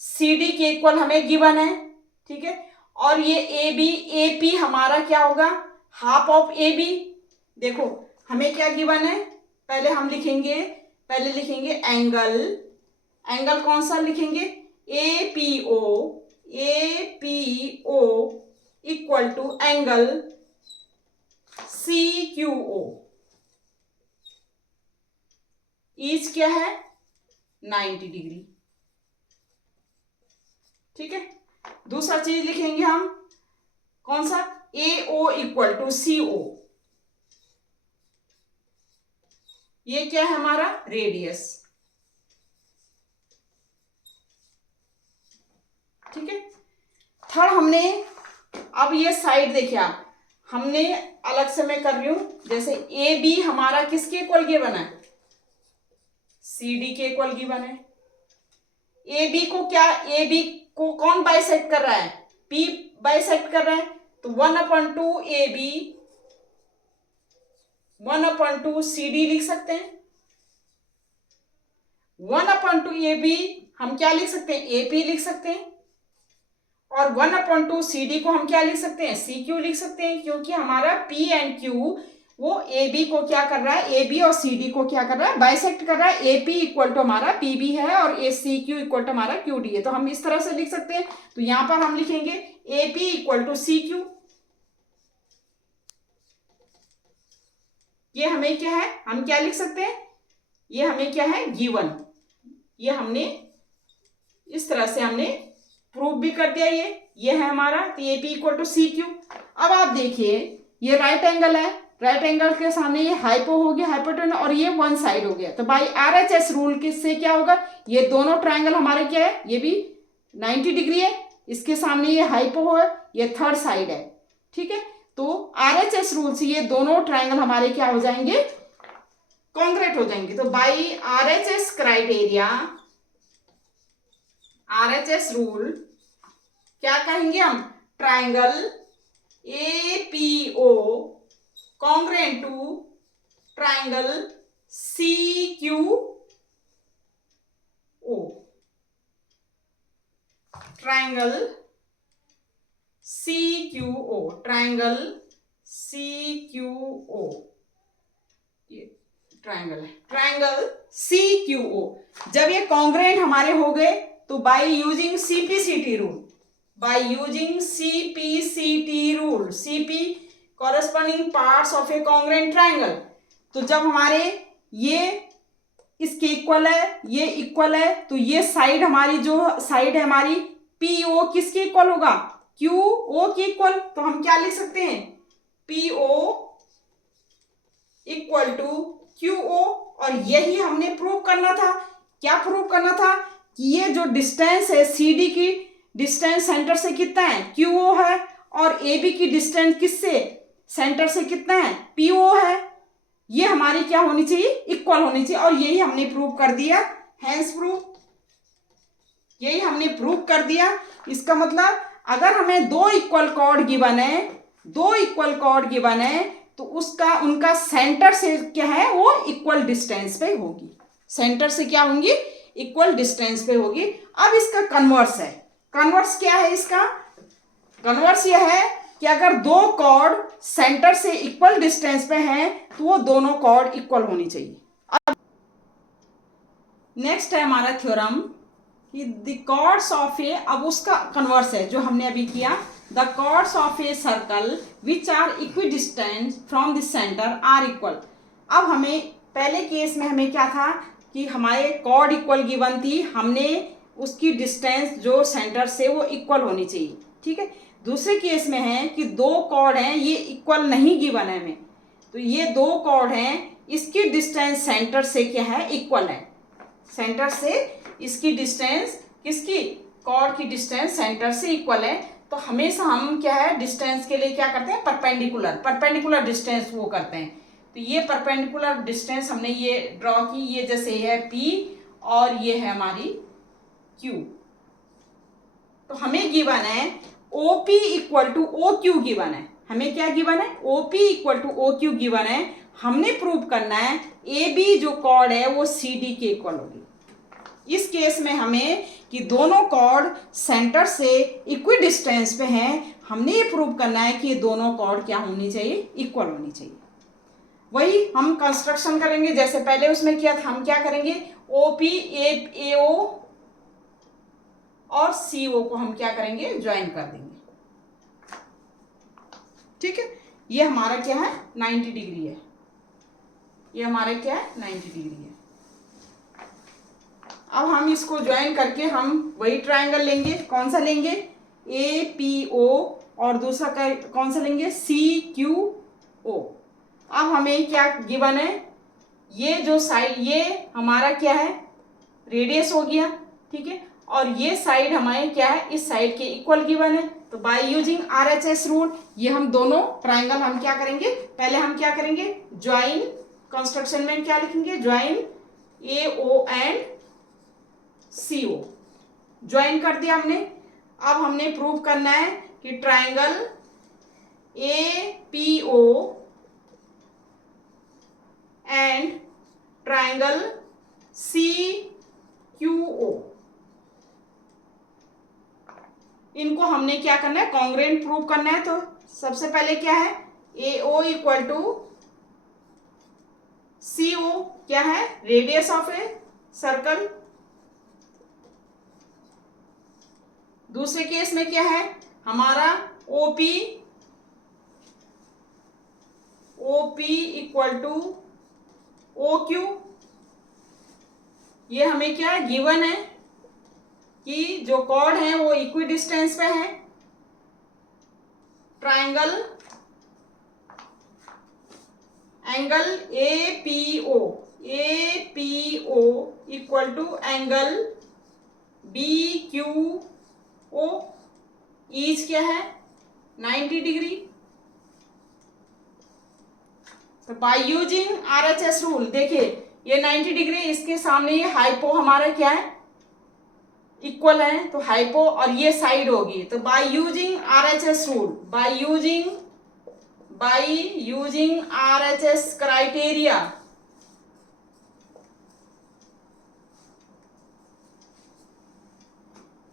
C D के इक्वल हमें गिवन है। ठीक है, और ये ए बी ए पी हमारा क्या होगा, हाफ ऑफ ए बी। देखो हमें क्या गिवन है, पहले हम लिखेंगे, एंगल, एंगल कौन सा लिखेंगे, A P O equal to angle C Q O, each क्या है 90 डिग्री। ठीक है, दूसरा चीज लिखेंगे हम, कौन सा, ए ओ इक्वल टू सी ओ, ये क्या है हमारा रेडियस। ठीक है, थर्ड हमने, अब ये साइड देखिए आप, हमने अलग से मैं कर रही हूं, जैसे ए बी हमारा किसके इक्वल गिवन है, सी डी के इक्वल गिवन है। ए बी को क्या, ए बी को कौन बाइसेक्ट कर रहा है, पी बाइसेक्ट कर रहा है, तो 1/2 ए बी 1/2 सी डी लिख सकते हैं। 1/2 ए बी हम क्या लिख सकते हैं, ए पी लिख सकते हैं, और 1/2 सी डी को हम क्या लिख सकते हैं, सी क्यू लिख सकते हैं, क्योंकि हमारा पी एंड क्यू वो ए बी को क्या कर रहा है, ए बी और सी डी को क्या कर रहा है, बाइसेक्ट कर रहा है। ए पी इक्वल टू हमारा पी बी है और ए सी क्यू इक्वल टू हमारा क्यू डी है। तो हम इस तरह से लिख सकते हैं। तो यहां पर हम लिखेंगे A P equal to C Q. ये हमें क्या है, हम क्या लिख सकते हैं, ये हमें क्या है, गिवन। ये हमने इस तरह से हमने प्रूव भी कर दिया। ये है हमारा, तो A P equal to C Q. अब आप देखिए ये राइट एंगल है, राइट एंगल के सामने ये हाइपो हो गया, हाइपोटेनस, और ये वन साइड हो गया। तो बाई आरएचएस रूल किससे क्या होगा, ये दोनों ट्रायंगल हमारे क्या है, ये भी 90 डिग्री है, इसके सामने ये हाइपो है, ये थर्ड साइड है। ठीक है, तो आरएचएस रूल से ये दोनों ट्रायंगल हमारे क्या हो जाएंगे, कॉन्ग्रेट हो जाएंगे। तो by RHS criteria, RHS rule क्या कहेंगे हम, triangle APO congruent to triangle CQO, triangle CQO, triangle CQO, ये ट्रायंगल है, ट्रायंगल सीक्यूओ। जब ये कॉन्ग्रेंट हमारे हो गए तो by using CPCT rule, by using CPCT rule, CP corresponding parts of a congruent triangle. तो जब हमारे ये इसके इक्वल है, ये इक्वल है, तो ये साइड हमारी जो साइड है हमारी पी ओ किसके इक्वल होगा, क्यू ओ के इक्वल। तो हम क्या लिख सकते हैं, P O equal to Q O. और यही हमने प्रूव करना था। क्या प्रूव करना था कि ये जो डिस्टेंस है सी डी की डिस्टेंस सेंटर से कितना है, क्यू ओ है, और ए बी की डिस्टेंस किससे, सेंटर से कितना है, पी ओ है। ये हमारी क्या होनी चाहिए, इक्वल होनी चाहिए। और यही हमने प्रूव कर दिया, हैंस प्रूव, यही हमने प्रूव कर दिया। इसका मतलब अगर हमें दो इक्वल कॉर्ड गिवन है, दो इक्वल कॉर्ड गिवन है, तो उसका उनका सेंटर से क्या है, वो इक्वल डिस्टेंस पे होगी, सेंटर से क्या होंगी, इक्वल डिस्टेंस पे होगी। अब इसका कन्वर्स है, कन्वर्स क्या है इसका, कन्वर्स यह है कि अगर दो कॉर्ड सेंटर से इक्वल डिस्टेंस पे हैं तो वो दोनों कॉर्ड इक्वल होनी चाहिए। अब नेक्स्ट है हमारा थ्योरम कि द कॉर्ड्स ऑफ ए, अब उसका कन्वर्स है जो हमने अभी किया, the chords of a circle which are equidistant from the centre are equal. अब हमें पहले केस में हमें क्या था कि हमारे कॉर्ड इक्वल गिवन थी, हमने उसकी डिस्टेंस जो सेंटर से वो इक्वल होनी चाहिए। ठीक है, दूसरे केस में है कि दो कॉर्ड हैं, ये इक्वल नहीं गिवन है हमें, तो ये दो कॉर्ड हैं, इसकी डिस्टेंस सेंटर से क्या है, इक्वल है, सेंटर से इसकी डिस्टेंस, किसकी, कॉर्ड की डिस्टेंस सेंटर से इक्वल है। तो हमेशा हम क्या है, डिस्टेंस के लिए क्या करते हैं, परपेंडिकुलर, परपेंडिकुलर डिस्टेंस वो करते हैं। तो ये परपेंडिकुलर डिस्टेंस हमने ये ड्रॉ की, ये जैसे है P और ये है हमारी Q। तो हमें गिवन है OP equal to OQ given है, हमें क्या गिवन है, OP equal to OQ given है। हमने प्रूव करना है AB जो कॉर्ड है वो CD के इक्वल होगी। इस केस में हमें कि दोनों कॉर्ड सेंटर से इक्वी डिस्टेंस पे हैं, हमने ये प्रूव करना है कि ये दोनों कॉर्ड क्या होनी चाहिए, इक्वल होनी चाहिए। वही हम कंस्ट्रक्शन करेंगे जैसे पहले उसमें किया था। हम क्या करेंगे, OP AO और CO को हम क्या करेंगे, ज्वाइन कर देंगे। ठीक है, ये हमारा क्या है, 90 डिग्री है, ये हमारा क्या है, 90 डिग्री है। अब हम इसको ज्वाइन करके हम वही ट्रायंगल लेंगे, कौन सा लेंगे, APO, और दूसरा कौन सा लेंगे, CQO। अब हमें क्या गिवन है, ये जो साइड, ये हमारा क्या है, रेडियस हो गया। ठीक है, और ये साइड हमारे क्या है, इस साइड के इक्वल गिवन है। तो बाय यूजिंग RHS रूल ये हम दोनों ट्रायंगल हम क्या करेंगे, पहले हम क्या करेंगे, ज्वाइन, कंस्ट्रक्शन में क्या लिखेंगे, join AO and CO, join कर दिया हमने। अब हमने प्रूव करना है कि triangle APO and triangle CQO, इनको हमने क्या करना है, कॉन्ग्रेंट प्रूव करना है। तो सबसे पहले क्या है, AO इक्वल टू CO क्या है? Radius of a circle. दूसरे केस में क्या है हमारा? OP equal to OQ। ये हमें क्या गिवन है कि जो कॉर्ड है वो इक्वी डिस्टेंस पे है। Triangle angle APO equal to angle BQO। Each क्या है? 90 डिग्री। तो बाय यूजिंग RHS रूल, देखिए ये 90 डिग्री, इसके सामने ये हाइपो हमारा क्या है? इक्वल है, तो हाइपो और ये साइड होगी। तो by using RHS rule, by using RHS criteria,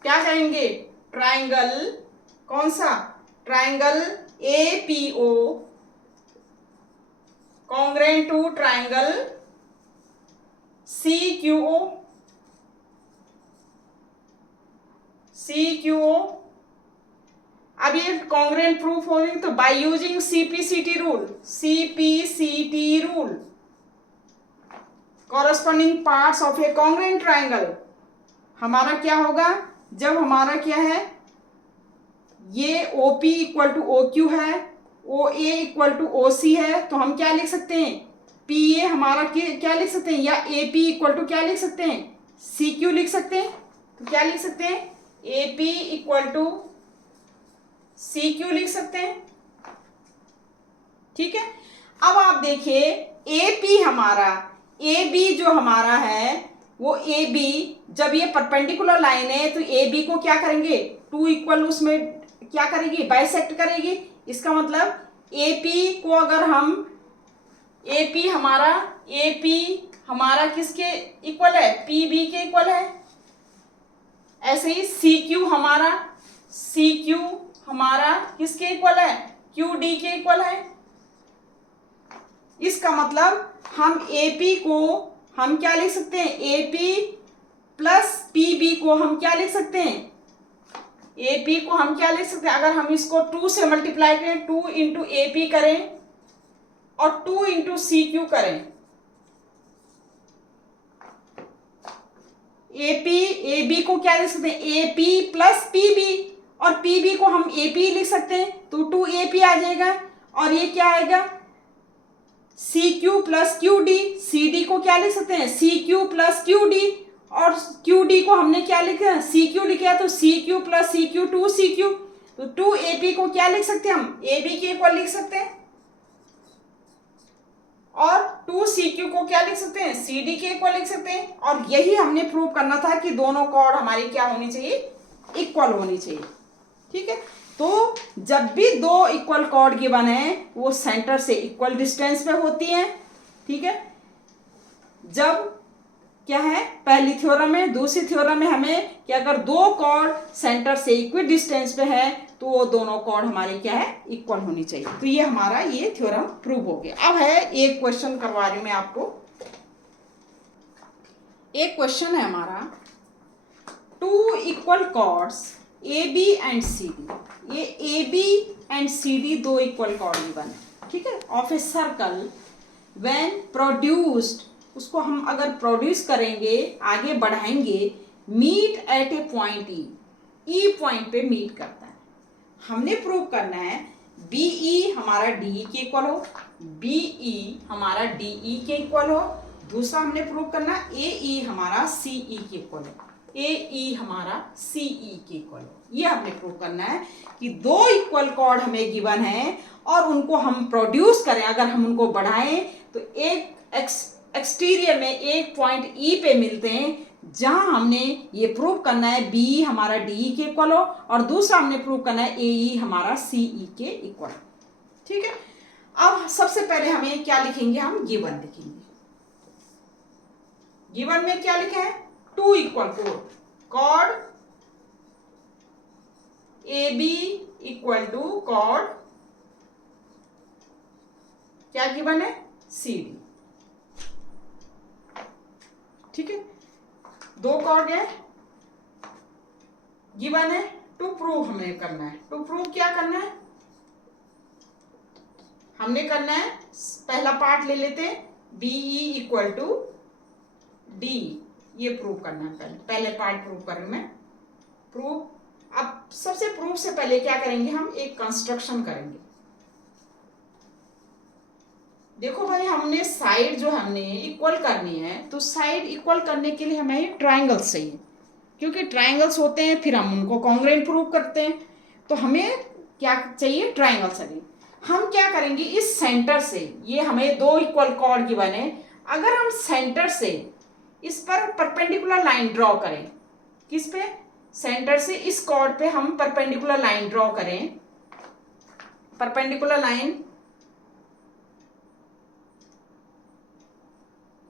क्या करेंगे? ट्राइंगल कौन सा? Triangle APO congruent to triangle CQO। अब ये कॉन्ग्रेंट प्रूफ होगी तो by using CPCT rule corresponding parts of a congruent triangle, हमारा क्या होगा? जब हमारा क्या है, ये OP इक्वल टू OQ है, OA इक्वल टू OC है, तो हम क्या लिख सकते हैं? PA हमारा क्या लिख सकते हैं? या AP इक्वल टू क्या लिख सकते हैं? CQ लिख सकते हैं। तो क्या लिख सकते हैं? AP इक्वल टू CQ लिख सकते हैं। ठीक है। अब आप देखिए AP हमारा, AB जो हमारा है वो AB, जब ये परपेंडिकुलर लाइन है तो AB को क्या करेंगे? 2 इक्वल उसमें क्या करेगी? बाइसेक्ट करेगी। इसका मतलब AP को अगर हम AP हमारा किसके इक्वल है? PB के इक्वल है। ऐसे ही CQ हमारा किसके इक्वल है? QD के इक्वल है। इसका मतलब हम AP को हम क्या लिख सकते हैं? AP प्लस PB को हम क्या लिख सकते हैं? AP को हम क्या लिख सकते हैं? अगर हम इसको 2 से मल्टीप्लाई करें, 2 इंटू AP करें और 2 इंटू CQ करें, AB को क्या लिख सकते हैं? AP प्लस PB, और PB को हम AP लिख सकते हैं, तो 2AP आ जाएगा। और ये क्या आएगा? CQ plus QD। CD को क्या लिख सकते हैं? CQ प्लस QD, और QD को हमने क्या लिखा है? CQ लिखा है, तो CQ प्लस CQ 2CQ, तो 2AP को क्या लिख सकते हैं? हम AB के इक्वल लिख सकते हैं। और 2CQ को क्या लिख सकते हैं? CD के इक्वल लिख सकते हैं। और यही हमने प्रूव करना था कि दोनों कॉर्ड हमारी क्या होनी चाहिए? इक्वल होनी चाहिए। ठीक है। तो जब भी दो इक्वल कॉर्ड गिवन है वो सेंटर से इक्वल डिस्टेंस पे होती है। ठीक है। जब क्या है पहली थ्योरम में, दूसरी थ्योरम में हमें कि अगर दो कॉर्ड सेंटर से इक्वल डिस्टेंस पे है तो वो दोनों कॉर्ड हमारे क्या है? इक्वल होनी चाहिए। तो ये हमारा ये थ्योरम प्रूव हो गया। अब है एक क्वेश्चन करवा रही हूं मैं आपको। एक क्वेश्चन है हमारा, 2 equal chords AB and CD। ये AB एंड CD दो इक्वल कॉर्ड गिवन है। ठीक है। Of a circle when produced, उसको हम अगर प्रोड्यूस करेंगे, आगे बढ़ाएंगे, meet at a point E point पे मीट करता है। हमने प्रूव करना है BE हमारा DE के इक्वल हो, BE हमारा DE के इक्वल हो। दूसरा हमने प्रूव करना AE हमारा CE के इक्वल हो, AE हमारा CE के इक्वल हो। ये हमने प्रूव करना है कि दो इक्वल कॉर्ड हमें गिवन है और उनको हम प्रोड्यूस करें, अगर हम उनको बढ़ाएं तो एक एक्सटीरियर में एक पॉइंट E पे मिलते हैं, जहां हमने ये प्रूव करना है BE हमारा DE के इक्वल हो, और दूसरा हमने प्रूव करना है AE हमारा CE के इक्वल। ठीक है। अब सबसे पहले हमें क्या लिखेंगे? हम गिवन लिखेंगे। गिवन में क्या लिखे हैं? 2 equal chord AB equal to chord क्या गिवन है? CD। ठीक है, दो कॉर्ड है गिवन है। टू प्रूव हमें करना है, टू प्रूव क्या करना है, हमने करना है पहला पार्ट ले लेते हैं, BE इक्वल टू D, ये प्रूव करना है। पहले पार्ट प्रूव कर रही हूं मैं। प्रूव, अब सबसे प्रूव से पहले क्या करेंगे, हम एक कंस्ट्रक्शन करेंगे। देखो भाई, हमने साइड जो हमने इक्वल करनी है, तो साइड इक्वल करने के लिए हमें ट्राइंगल्स चाहिए, क्योंकि ट्राइंगल्स होते हैं फिर हम उनको कॉन्ग्रुएंट प्रूव करते हैं। तो हमें क्या चाहिए, ट्राइंगल चाहिए। हम क्या करेंगे, इस सेंटर से, ये हमें दो इक्वल कॉर्ड गिवन है, अगर हम सेंटर से इस पर परपेंडिकुलर लाइन ड्रॉ करें, किस पे, सेंटर से इस कॉर्ड पे हम परपेंडिकुलर लाइन ड्रॉ करें, परपेंडिकुलर लाइन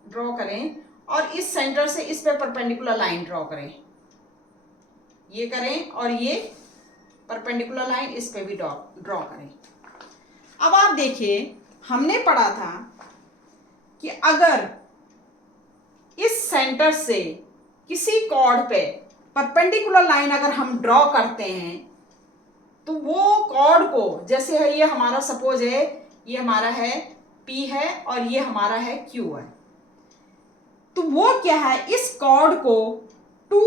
ड्रॉ करें, और इस सेंटर से इस पे परपेंडिकुलर लाइन ड्रॉ करें, ये करें, और ये परपेंडिकुलर लाइन इस पे भी ड्रॉ करें। अब आप देखिए, हमने पढ़ा था कि अगर इस सेंटर से किसी कॉर्ड पे परपेंडिकुलर लाइन अगर हम ड्रॉ करते हैं, तो वो कॉर्ड को, जैसे है ये हमारा सपोज है, ये हमारा है P है और ये हमारा है Q है, तो वो क्या है, इस कॉर्ड को टू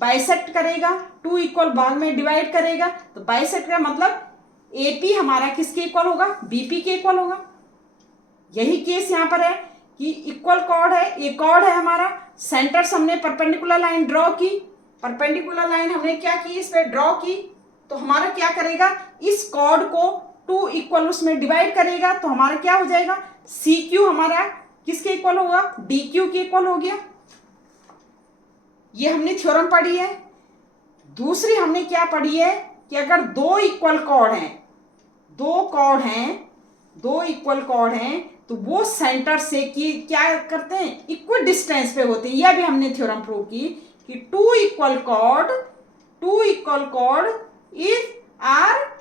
बाइसेक्ट करेगा, टू इक्वल भाग में डिवाइड करेगा। तो बाइसेक्ट का मतलब AP हमारा किसके इक्वल होगा, BP के इक्वल होगा। यही केस यहाँ पर है कि इक्वल कॉर्ड है, ये कॉर्ड है हमारा, सेंटर से हमने परपेंडिकुलर लाइन ड्रॉ की, परपेंडिकुलर लाइन हमने क्या की, इस पे ड्रॉ की, तो हमारा क्या करेगा, इस कॉर्ड को टू इक्वल उसमें डिवाइड करेगा, तो हमारा क्या हो जाएगा, CQ हमारा किसके इक्वल होगा, DQ के इक्वल हो गया। ये हमने थ्योरम पढ़ी है। दूसरी हमने क्या पढ़ी है कि अगर दो इक्वल कॉर्ड हैं, दो कॉर्ड हैं, दो इक्वल कॉर्ड हैं, तो वो सेंटर से की क्या करते हैं, इक्वल डिस्टेंस पे होते हैं। यह भी हमने थ्योरम प्रूव की कि two equal chord is are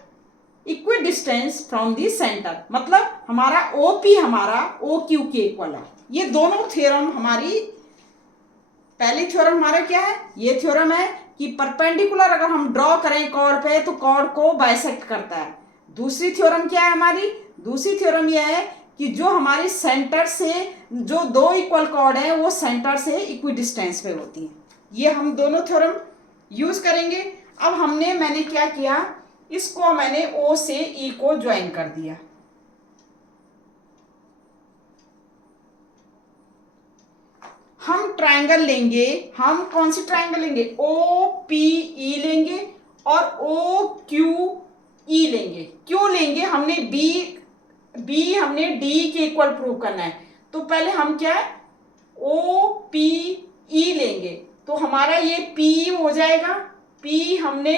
equal distance from the centre, मतलब हमारा OP हमारा OQ के इक्वल है। ये दोनों थ्योरम हमारी, पहली थ्योरम हमारा क्या है, ये थ्योरम है कि परपेंडिकुलर अगर हम ड्रॉ करें कॉर्ड पे तो कॉर्ड को बाइसेक्ट करता है। दूसरी थ्योरम क्या है हमारी, दूसरी थ्योरम यह है कि जो हमारी सेंटर से जो दो इक्वल कॉर्ड है वो सेंटर से इक्वी डिस्टेंस पे होती है। ये हम दोनों थ्योरम यूज करेंगे। अब मैंने क्या किया, इसको मैंने O से E को ज्वाइन कर दिया। हम ट्रायंगल लेंगे, हम कौन सी ट्रायंगल लेंगे, OPE लेंगे और OQE लेंगे। क्यों लेंगे, हमने B हमने D के इक्वल प्रूव करना है, तो पहले हम क्या है OPE लेंगे, तो हमारा ये PE हो जाएगा, P हमने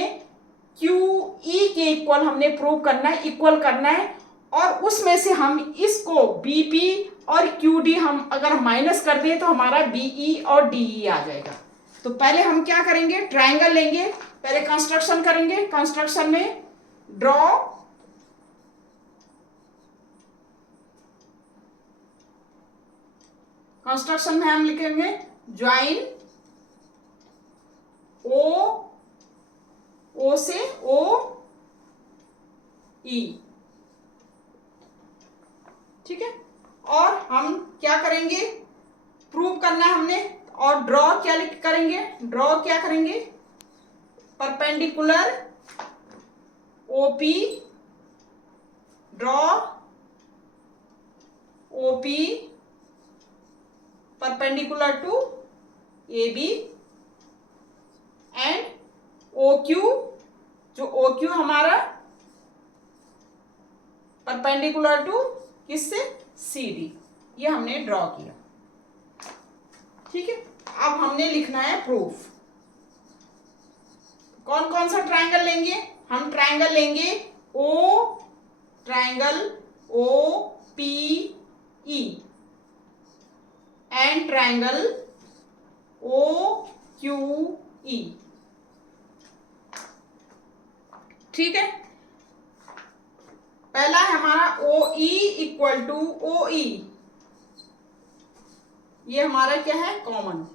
QE के इक्वल हमने प्रूव करना है, इक्वल करना है, और उसमें से हम इसको BP और QD हम अगर माइनस कर दें तो हमारा BE और DE आ जाएगा। तो पहले हम क्या करेंगे, ट्रायंगल लेंगे, पहले कंस्ट्रक्शन करेंगे। कंस्ट्रक्शन में ड्रॉ, कंस्ट्रक्शन में हम लिखेंगे ज्वाइन O से OE, ठीक है। और हम क्या करेंगे, प्रूव करना है हमने, और ड्रॉ क्या करेंगे, ड्रॉ क्या करेंगे, perpendicular OP, draw OP perpendicular to AB and OQ, जो OQ हमारा परपेंडिकुलर टू किससे, CD, ये हमने ड्रॉ किया, ठीक है। अब हमने लिखना है प्रूफ। कौन कौन सा ट्रायंगल लेंगे, हम ट्रायंगल लेंगे triangle OPE and triangle OQE, ठीक है। पहला है हमारा OE इक्वल टू OE, ये हमारा क्या है, कॉमन,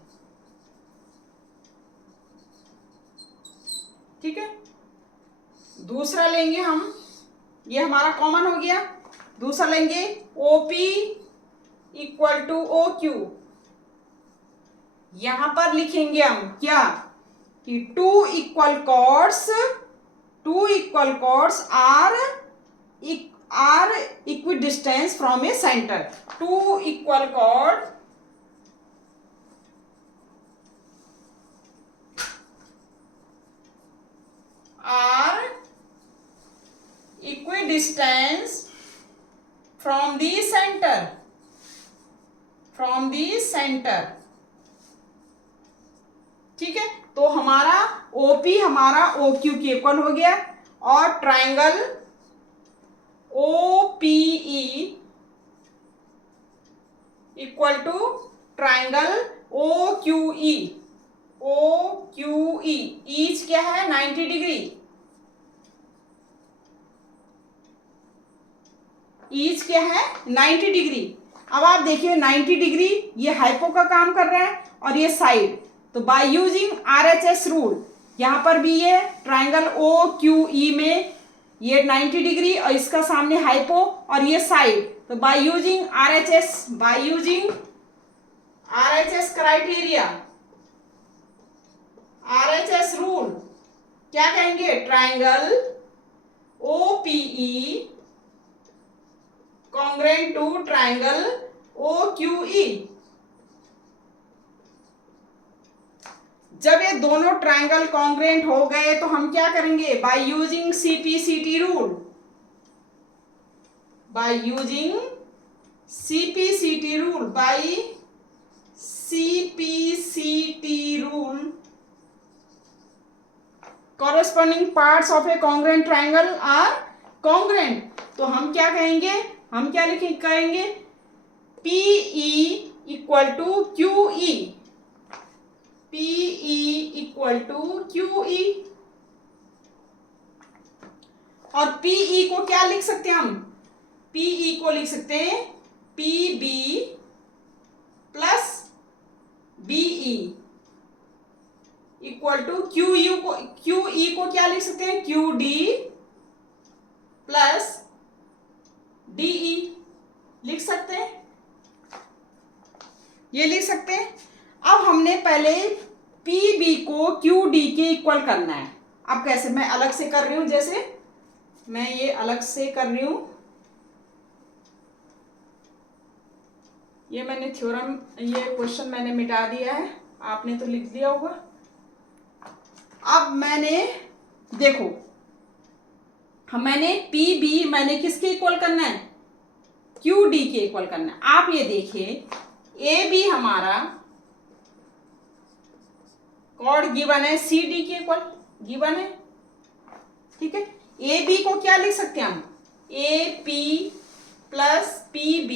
ठीक है। दूसरा लेंगे हम, ये हमारा कॉमन हो गया। दूसरा लेंगे OP इक्वल टू OQ। यहां पर लिखेंगे हम क्या कि two equal chords are equidistance from a centre. Two equal chord are equidistance from the center। ठीक है, तो हमारा OP हमारा OQ के इक्वल हो गया और triangle OPE equal to triangle OQE। Each क्या है 90 डिग्री। ईच क्या है 90 डिग्री। अब आप देखिए 90 डिग्री ये हाइपो का काम कर रहा है और ये साइड, तो बाय यूजिंग RHS रूल यहां पर भी ये ट्राइंगल OQE में ये 90 डिग्री और इसका सामने हाइपो और ये साइड, तो by using RHS criteria, RHS rule क्या कहेंगे, triangle OPE congruent to triangle OQE। जब ये दोनों ट्राइंगल कॉन्ग्रेंट हो गए तो हम क्या करेंगे, bye using CPCT rule, corresponding parts of a congruent triangle are congruent। तो हम क्या कहेंगे, हम क्या कहेंगे PE इक्वल टू QE। और PE को क्या लिख सकते हैं हम, PE को लिख सकते हैं PB plus BE equal to QE को क्या लिख सकते हैं QD प्लस DE लिख सकते हैं, ये लिख सकते हैं। अब हमने पहले PB को QD के इक्वल करना है। अब कैसे, मैं अलग से कर रही हूं, जैसे मैं ये अलग से कर रही हूं, ये मैंने थ्योरम, ये क्वेश्चन मैंने मिटा दिया है, आपने तो लिख दिया होगा। अब मैंने देखो, मैंने PB मैंने किसके इक्वल करना है, QD के इक्वल करना है। आप ये देखिए AB हमारा कॉर्ड गिवन है CD के इक्वल गिवन है, ठीक है। AB को क्या लिख सकते हैं हम, AP plus PB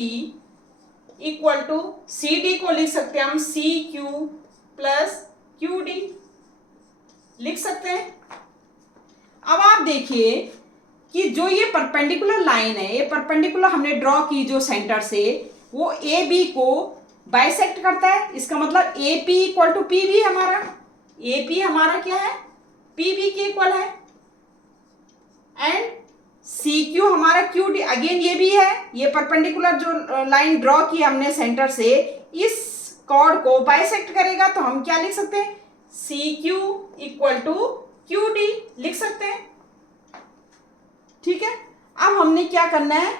equal to CD को लिख सकते हैं हम CQ प्लस QD लिख सकते हैं। अब आप देखिए कि जो ये परपेंडिकुलर लाइन है, ये परपेंडिकुलर हमने ड्रॉ की जो सेंटर से, वो AB को बाइसेक्ट करता है। इसका मतलब AP इक्वल टू PB हमारा, AP हमारा क्या है PB के इक्वल है, एंड CQ हमारा QD, अगेन ये भी है, ये परपेंडिकुलर जो लाइन ड्रॉ की हमने सेंटर से, इस कॉर्ड को बाइसेक्ट करेगा, तो हम क्या लिख सकते हैं CQ इक्वल टू QD लिख सकते हैं, ठीक है। अब हमने क्या करना है,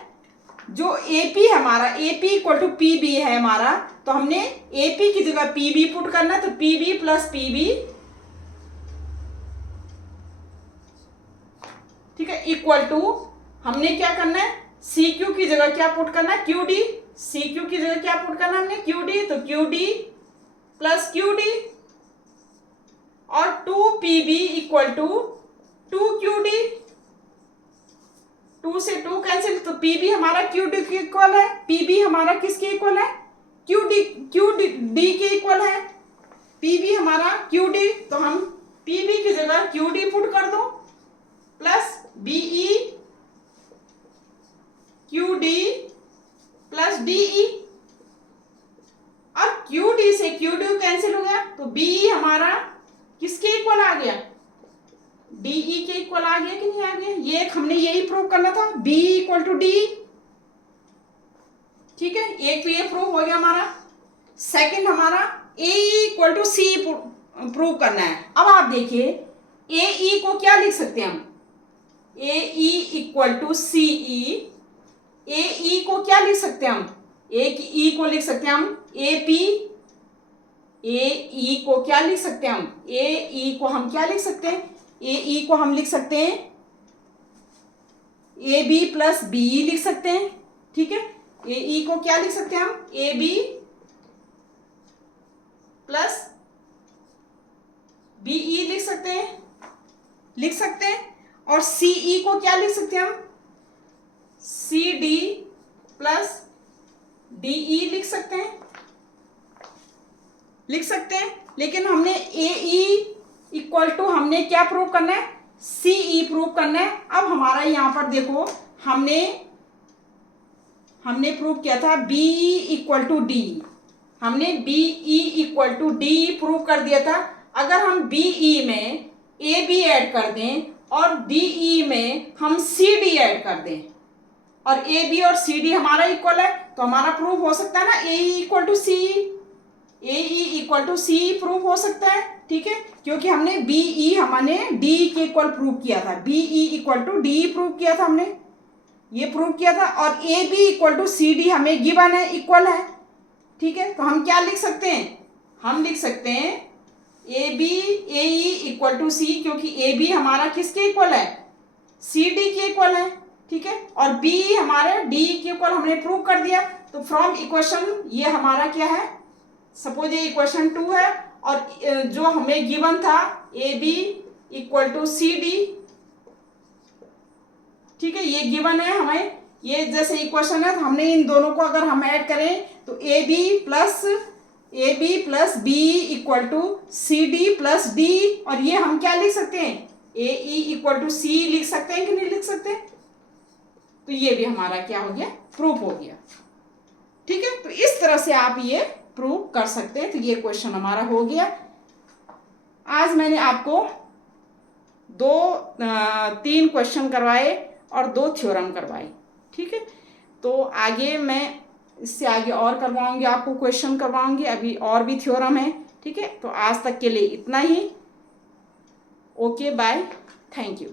जो AP हमारा AP इक्वल टू PB है हमारा, तो हमने AP की जगह PB पुट करना है, तो PB प्लस PB, ठीक है, इक्वल टू हमने क्या करना है CQ की जगह क्या पुट करना है QD, CQ की जगह क्या पुट करना है हमने QD, तो QD प्लस QD और 2PB इक्वल टू 2QD, 2 से 2 कैंसिल, तो PB हमारा QD के इक्वल है, PB हमारा किसके इक्वल है QD के इक्वल है, PB हमारा QD, तो हम PB की जगह QD पुट कर दो plus BE QD plus DE, और QD से QD कैंसिल हो गया, तो BE हमारा किसके इक्वल आ गया डी ई के इक्वल आ गया कि नहीं आ गया? ये एक हमने यही प्रूव करना था, बी इक्वल टू डी। ठीक है, एक तो ये प्रूव हो गया हमारा। सेकंड हमारा ए इक्वल टू सी प्रूव करना है। अब आप देखिए ए ई को क्या लिख सकते हैं हम? ए ई इक्वल टू सी ई। ए ई को क्या लिख सकते हैं हम? ए की ई को लिख सकते हैं हम ए पी। ए ई को क्या लिख सकते हैं हम? ए ई को हम क्या लिख सकते हैं? ए ई को हम लिख सकते हैं A B plus B E लिख सकते हैं। ठीक है, ए ई को क्या लिख सकते हैं हम? A B plus B E लिख सकते हैं। और सी ई को क्या लिख सकते हैं हम? C D plus D E लिख सकते हैं। लेकिन हमने ए ई इक्वल टू हमने क्या प्रूव करना है? सी ई प्रूव करना है। अब हमारा यहां पर देखो हमने प्रूव किया था B E equal to D. हमने B E equal to D prove कर दिया था। अगर हम बी ई में ए बी ऐड कर दें और डी ई में हम सी डी ऐड कर दें और ए बी और सी डी हमारा इक्वल है, तो हमारा प्रूव हो सकता है ना A E equal to C. A E equal to C prove हो सकता है। ठीक है, क्योंकि हमने बी ई हमने डी के इक्वल प्रूव किया था। B E equal to D prove किया था, हमने ये प्रूव किया था। और A B equal to C D हमें गिवन है, इक्वल है। ठीक है, तो हम क्या लिख सकते हैं? हम लिख सकते हैं A B A E equal to C, क्योंकि ए बी हमारा किसके इक्वल है? सी डी के इक्वल है। ठीक है, और बी हमारे डी के इक्वल हमने प्रूव कर दिया। तो फ्रॉम इक्वेशन ये हमारा क्या है? सपोज ये इक्वेशन 2 है और जो हमें गिवन था A B equal to C D. ठीक है, ये गिवन है हमें, ये जैसे इक्वेशन है। तो हमने इन दोनों को अगर हम ऐड करें तो A B plus B equal to C D plus D. और ये हम क्या लिख सकते हैं? ए ई इक्वल टू सी लिख सकते हैं कि नहीं लिख सकते? तो ये भी हमारा क्या हो गया? प्रूफ हो गया। ठीक है, तो इस तरह से आप ये प्रूव कर सकते हैं। तो ये क्वेश्चन हमारा हो गया। आज मैंने आपको 3 क्वेश्चन करवाए और 2 थ्योरम करवाए। ठीक है, तो आगे मैं इससे आगे और करवाऊंगी, आपको क्वेश्चन करवाऊंगी। अभी और भी थ्योरम है। ठीक है, तो आज तक के लिए इतना ही। Okay, bye, thank you.